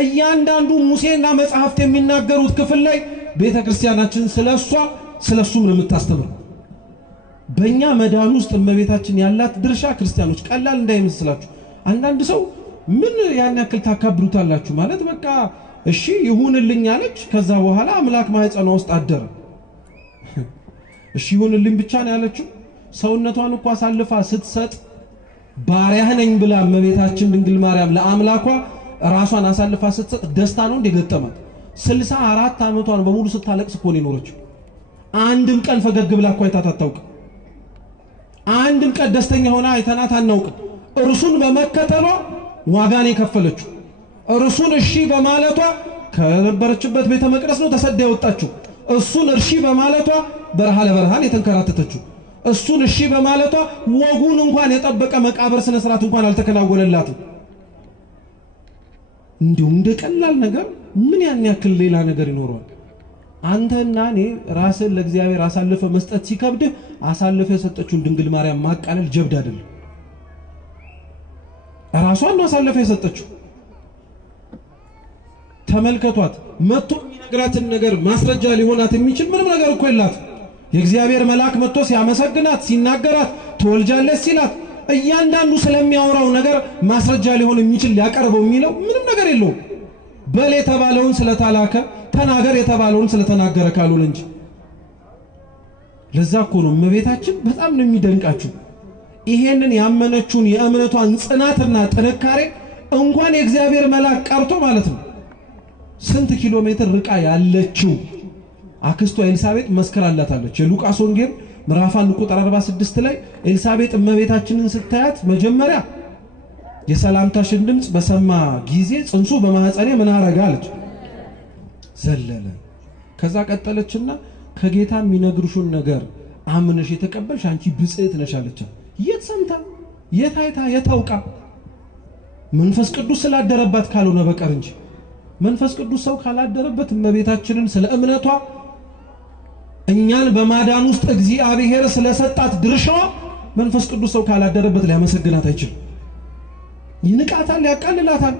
እያንዳንዱ ሙሴና መጽሐፍት የሚናገሩት ክፍል ላይ ቤተክርስቲያናችን ስለሱ ምን የምታስተምር በእኛ መዳን ውስጥ እመቤታችን ያላት ድርሻ ክርስቲያኖች ቀላል እንዳይመስላችሁ። አንዳንድ ሰው ምን ያን ያክል ታካብሩታላችሁ ማለት በቃ እሺ ይሁንልኝ አለች። ከዛ በኋላ አምላክ ማህፀኗ ውስጥ አደረ። እሺ ይሁንልኝ ብቻ ነው ያለችው። ሰውነቷን እንኳን አሳልፋ ስትሰጥ ባሪያህ ነኝ ብላ እመቤታችን ድንግል ማርያም ለአምላኳ ራሷን አሳልፋ ስትሰጥ ደስታ ነው እንደገጠማት። 64 ዓመቷን በሙሉ ስታለቅስ እኮ ነው የኖረችው። አንድም ቀን ፈገግ ብላ እኮ አይታት አታውቅም። አንድም ቀን ደስተኛ ሆና አይተናት አናውቅም። እርሱን በመከተሏ ዋጋን የከፈለችው እርሱን እሺ በማለቷ ከነበረችበት ቤተ መቅደስ ነው ተሰዳ የወጣችው። እሱን እሺ በማለቷ በረሃ ለበረሃን የተንከራተተችው። እሱን እሺ በማለቷ ወጉን እንኳን የጠበቀ መቃብር ስነ ስርዓት እንኳን አልተከናወነላትም። እንዲሁ እንደ ቀላል ነገር ምን ያን ያክል ሌላ ነገር ይኖረዋል? አንተና እኔ ራስን ለእግዚአብሔር አሳልፈ መስጠት ሲከብድህ አሳልፈ የሰጠችውን ድንግል ማርያም ማቃለል ጀብድ አይደለም። ራሷን ነው አሳልፈ የሰጠችው። ተመልከቷት። መጥቶ የሚነግራትን ነገር ማስረጃ ሊሆናት የሚችል ምንም ነገር እኮ የላት። የእግዚአብሔር መልአክ መጥቶ ሲያመሰግናት ሲናገራት ትወልጃለች ሲላት እያንዳንዱ ስለሚያወራው ነገር ማስረጃ ሊሆን የሚችል ሊያቀርበው የሚለው ምንም ነገር የለውም። በል የተባለውን ስለታላከ ተናገር የተባለውን ስለተናገረ ካሉን እንጂ። ለዛ እኮ ነው እመቤታችን በጣም ነው የሚደንቃችሁ። ይሄንን ያመነችውን የእምነቷን ጽናትና ጥንካሬ እንኳን የእግዚአብሔር መልአክ ቀርቶ ማለት ነው ስንት ኪሎ ሜትር ርቃ ያለችው አክስቷ ኤልሳቤጥ መስከራላታለች። የሉቃስ ወንጌል ምዕራፍ 1 ቁጥር 46 ላይ ኤልሳቤጥ እመቤታችንን ስታያት መጀመሪያ የሰላምታሽን ድምጽ በሰማ ጊዜ ጽንሱ በማህፀኔ ምን አረጋለች ዘለለ። ከዛ ቀጠለችና ከጌታ የሚነግሩሽን ነገር አምነሽ የተቀበልሽ አንቺ ብጽዕት ነሽ አለች። የት ሰምታ የት አይታ የታውቃ? መንፈስ ቅዱስ ስላደረባት ካልሆነ በቀር እንጂ መንፈስ ቅዱስ ሰው ካላደረበት እመቤታችንን ስለ እምነቷ እኛን በማዳን ውስጥ እግዚአብሔር ስለሰጣት ድርሻዋ መንፈስ ቅዱስ ሰው ካላደረበት ሊያመሰግናት አይችልም። ይንቃታል፣ ያቃልላታል።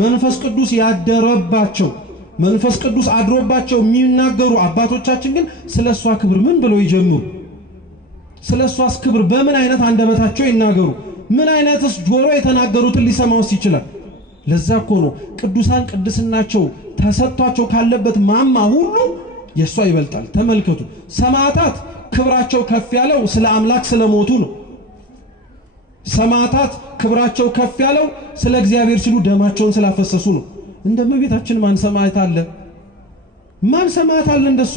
መንፈስ ቅዱስ ያደረባቸው መንፈስ ቅዱስ አድሮባቸው የሚናገሩ አባቶቻችን ግን ስለሷ ክብር ምን ብለው ይጀምሩ? ስለሷስ ክብር በምን አይነት አንደበታቸው ይናገሩ? ምን አይነትስ ጆሮ የተናገሩትን ሊሰማውስ ይችላል? ለዛ እኮ ነው ቅዱሳን ቅድስናቸው ተሰጥቷቸው ካለበት ማማ ሁሉ የሷ ይበልጣል። ተመልከቱ፣ ሰማዕታት ክብራቸው ከፍ ያለው ስለ አምላክ ስለሞቱ ነው። ሰማዕታት ክብራቸው ከፍ ያለው ስለ እግዚአብሔር ሲሉ ደማቸውን ስላፈሰሱ ነው። እንደ እመቤታችን ማን ሰማዕት አለ? ማን ሰማዕት አለ እንደሷ?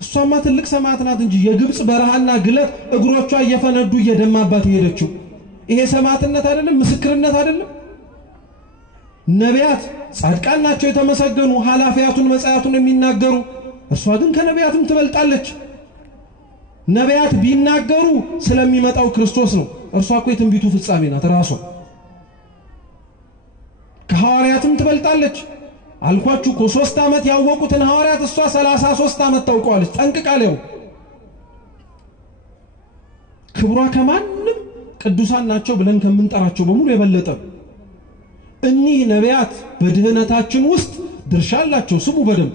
እሷማ ትልቅ ሰማዕት ናት እንጂ የግብጽ በረሃና ግለት እግሮቿ እየፈነዱ እየደማባት ሄደችው። ይሄ ሰማዕትነት አይደለም? ምስክርነት አይደለም? ነቢያት ጻድቃን ናቸው የተመሰገኑ ሐላፊያቱን መጻያቱን የሚናገሩ፣ እርሷ ግን ከነቢያትም ትበልጣለች። ነቢያት ቢናገሩ ስለሚመጣው ክርስቶስ ነው። እርሷ እኮ የትንቢቱ ፍጻሜ ናት ራሷ። ከሐዋርያትም ትበልጣለች። አልኳችሁ እኮ 3 ዓመት ያወቁትን ሐዋርያት እሷ 33 ዓመት ታውቀዋለች ጠንቅቃለው። ክብሯ ከማንም ቅዱሳን ናቸው ብለን ከምንጠራቸው በሙሉ የበለጠ። እኒህ ነቢያት በድህነታችን ውስጥ ድርሻ አላቸው። ስሙ በደንብ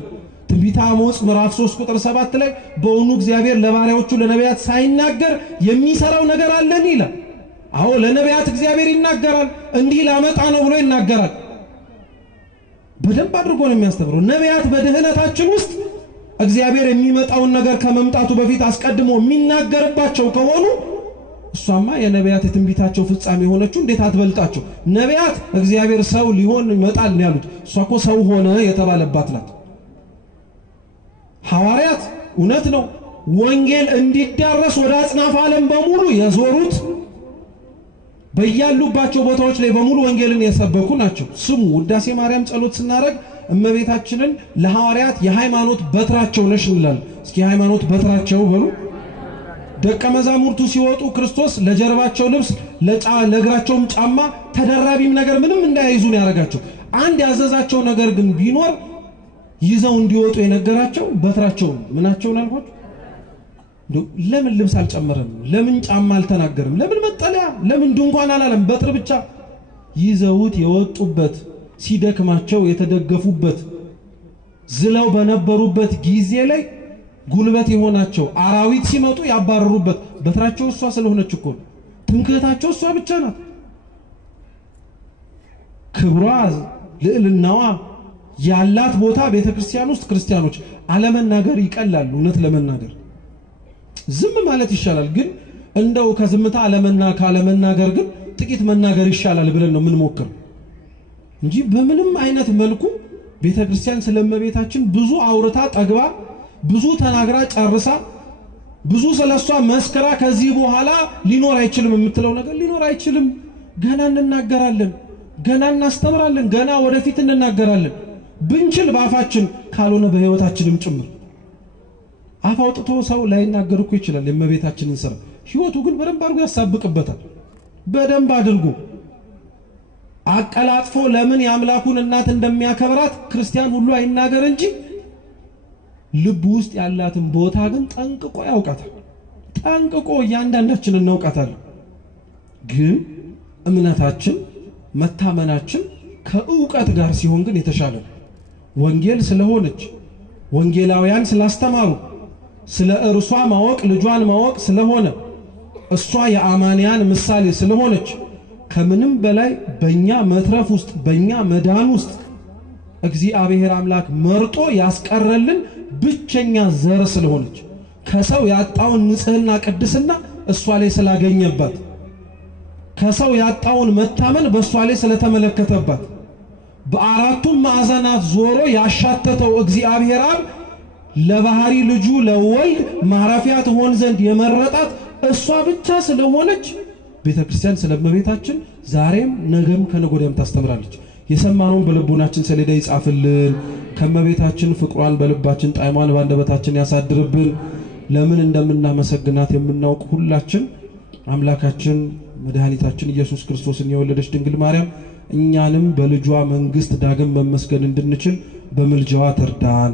ትንቢተ አሞጽ ምዕራፍ 3 ቁጥር 7 ላይ በእውኑ እግዚአብሔር ለባሪያዎቹ ለነቢያት ሳይናገር የሚሰራው ነገር አለን ይላል። አዎ ለነቢያት እግዚአብሔር ይናገራል። እንዲህ ላመጣ ነው ብሎ ይናገራል። በደንብ አድርጎ ነው የሚያስተምረው። ነቢያት በድህነታችን ውስጥ እግዚአብሔር የሚመጣውን ነገር ከመምጣቱ በፊት አስቀድሞ የሚናገርባቸው ከሆኑ እሷማ የነቢያት የትንቢታቸው ፍጻሜ ሆነችው እንዴት አትበልጣቸው? ነቢያት እግዚአብሔር ሰው ሊሆን ይመጣል ነው ያሉት። እሷ እኮ ሰው ሆነ የተባለባት ናት። ሐዋርያት እውነት ነው ወንጌል እንዲዳረስ ወደ አጽናፈ ዓለም በሙሉ የዞሩት በያሉባቸው ቦታዎች ላይ በሙሉ ወንጌልን የሰበኩ ናቸው። ስሙ ውዳሴ ማርያም ጸሎት ስናረግ እመቤታችንን ለሐዋርያት የሃይማኖት በትራቸው ነሽ እንላለን። እስኪ የሃይማኖት በትራቸው በሉ። ደቀ መዛሙርቱ ሲወጡ ክርስቶስ ለጀርባቸው ልብስ ለእግራቸውም ጫማ ተደራቢም ነገር ምንም እንዳይዙ ነው ያረጋቸው። አንድ ያዘዛቸው ነገር ግን ቢኖር ይዘው እንዲወጡ የነገራቸው በትራቸው ምናቸውን አልኳችሁ? ለምን ልብስ አልጨመረም? ለምን ጫማ አልተናገረም? ለምን መጠለያ? ለምን ድንኳን አላለም? በትር ብቻ ይዘውት የወጡበት ሲደክማቸው የተደገፉበት ዝለው በነበሩበት ጊዜ ላይ ጉልበት የሆናቸው አራዊት ሲመጡ ያባረሩበት በትራቸው እሷ ስለሆነች እኮ ትምክህታቸው እሷ ብቻ ናት። ክብሯ ልዕልናዋ ያላት ቦታ ቤተክርስቲያን ውስጥ ክርስቲያኖች አለመናገር ይቀላል። እውነት ለመናገር ዝም ማለት ይሻላል። ግን እንደው ከዝምታ ካለመናገር ግን ጥቂት መናገር ይሻላል ብለን ነው ምን ሞክር እንጂ በምንም አይነት መልኩ ቤተክርስቲያን ስለመቤታችን ብዙ አውርታ ጠግባ ብዙ ተናግራ ጨርሳ ብዙ ስለሷ መስከራ ከዚህ በኋላ ሊኖር አይችልም የምትለው ነገር ሊኖር አይችልም። ገና እንናገራለን፣ ገና እናስተምራለን፣ ገና ወደፊት እንናገራለን። ብንችል ባፋችን ካልሆነ በህይወታችንም ጭምር አፍ አውጥቶ ሰው ላይናገር እኮ ይችላል የመቤታችንን ስራ። ህይወቱ ግን በደንብ አድርጎ ያሳብቅበታል። በደንብ አድርጎ አቀላጥፎ ለምን ያምላኩን እናት እንደሚያከብራት ክርስቲያን ሁሉ አይናገር እንጂ ልብ ውስጥ ያላትን ቦታ ግን ጠንቅቆ ያውቃታል። ጠንቅቆ እያንዳንዳችን እናውቃታለን። ግን እምነታችን መታመናችን ከእውቀት ጋር ሲሆን ግን የተሻለ ወንጌል ስለሆነች ወንጌላውያን ስላስተማሩ ስለ እርሷ ማወቅ ልጇን ማወቅ ስለሆነ እሷ የአማንያን ምሳሌ ስለሆነች ከምንም በላይ በእኛ መትረፍ ውስጥ በእኛ መዳን ውስጥ እግዚአብሔር አምላክ መርጦ ያስቀረልን ብቸኛ ዘር ስለሆነች ከሰው ያጣውን ንጽህና ቅድስና እሷ ላይ ስላገኘባት ከሰው ያጣውን መታመን በእሷ ላይ ስለተመለከተባት በአራቱም ማዕዘናት ዞሮ ያሻተተው እግዚአብሔር አብ ለባህሪ ልጁ ለወልድ ማረፊያ ትሆን ዘንድ የመረጣት እሷ ብቻ ስለሆነች ቤተክርስቲያን ስለእመቤታችን ዛሬም ነገም ከነገ ወዲያም ታስተምራለች። የሰማነውን በልቦናችን ሰሌዳ ይጻፍልን። ከእመቤታችን ፍቅሯን በልባችን ጣዕሟን በአንደበታችን ያሳድርብን። ለምን እንደምናመሰግናት የምናውቅ ሁላችን አምላካችን መድኃኒታችን ኢየሱስ ክርስቶስን የወለደች ድንግል ማርያም እኛንም በልጇ መንግስት ዳግም መመስገን እንድንችል በምልጃዋ ተርዳን።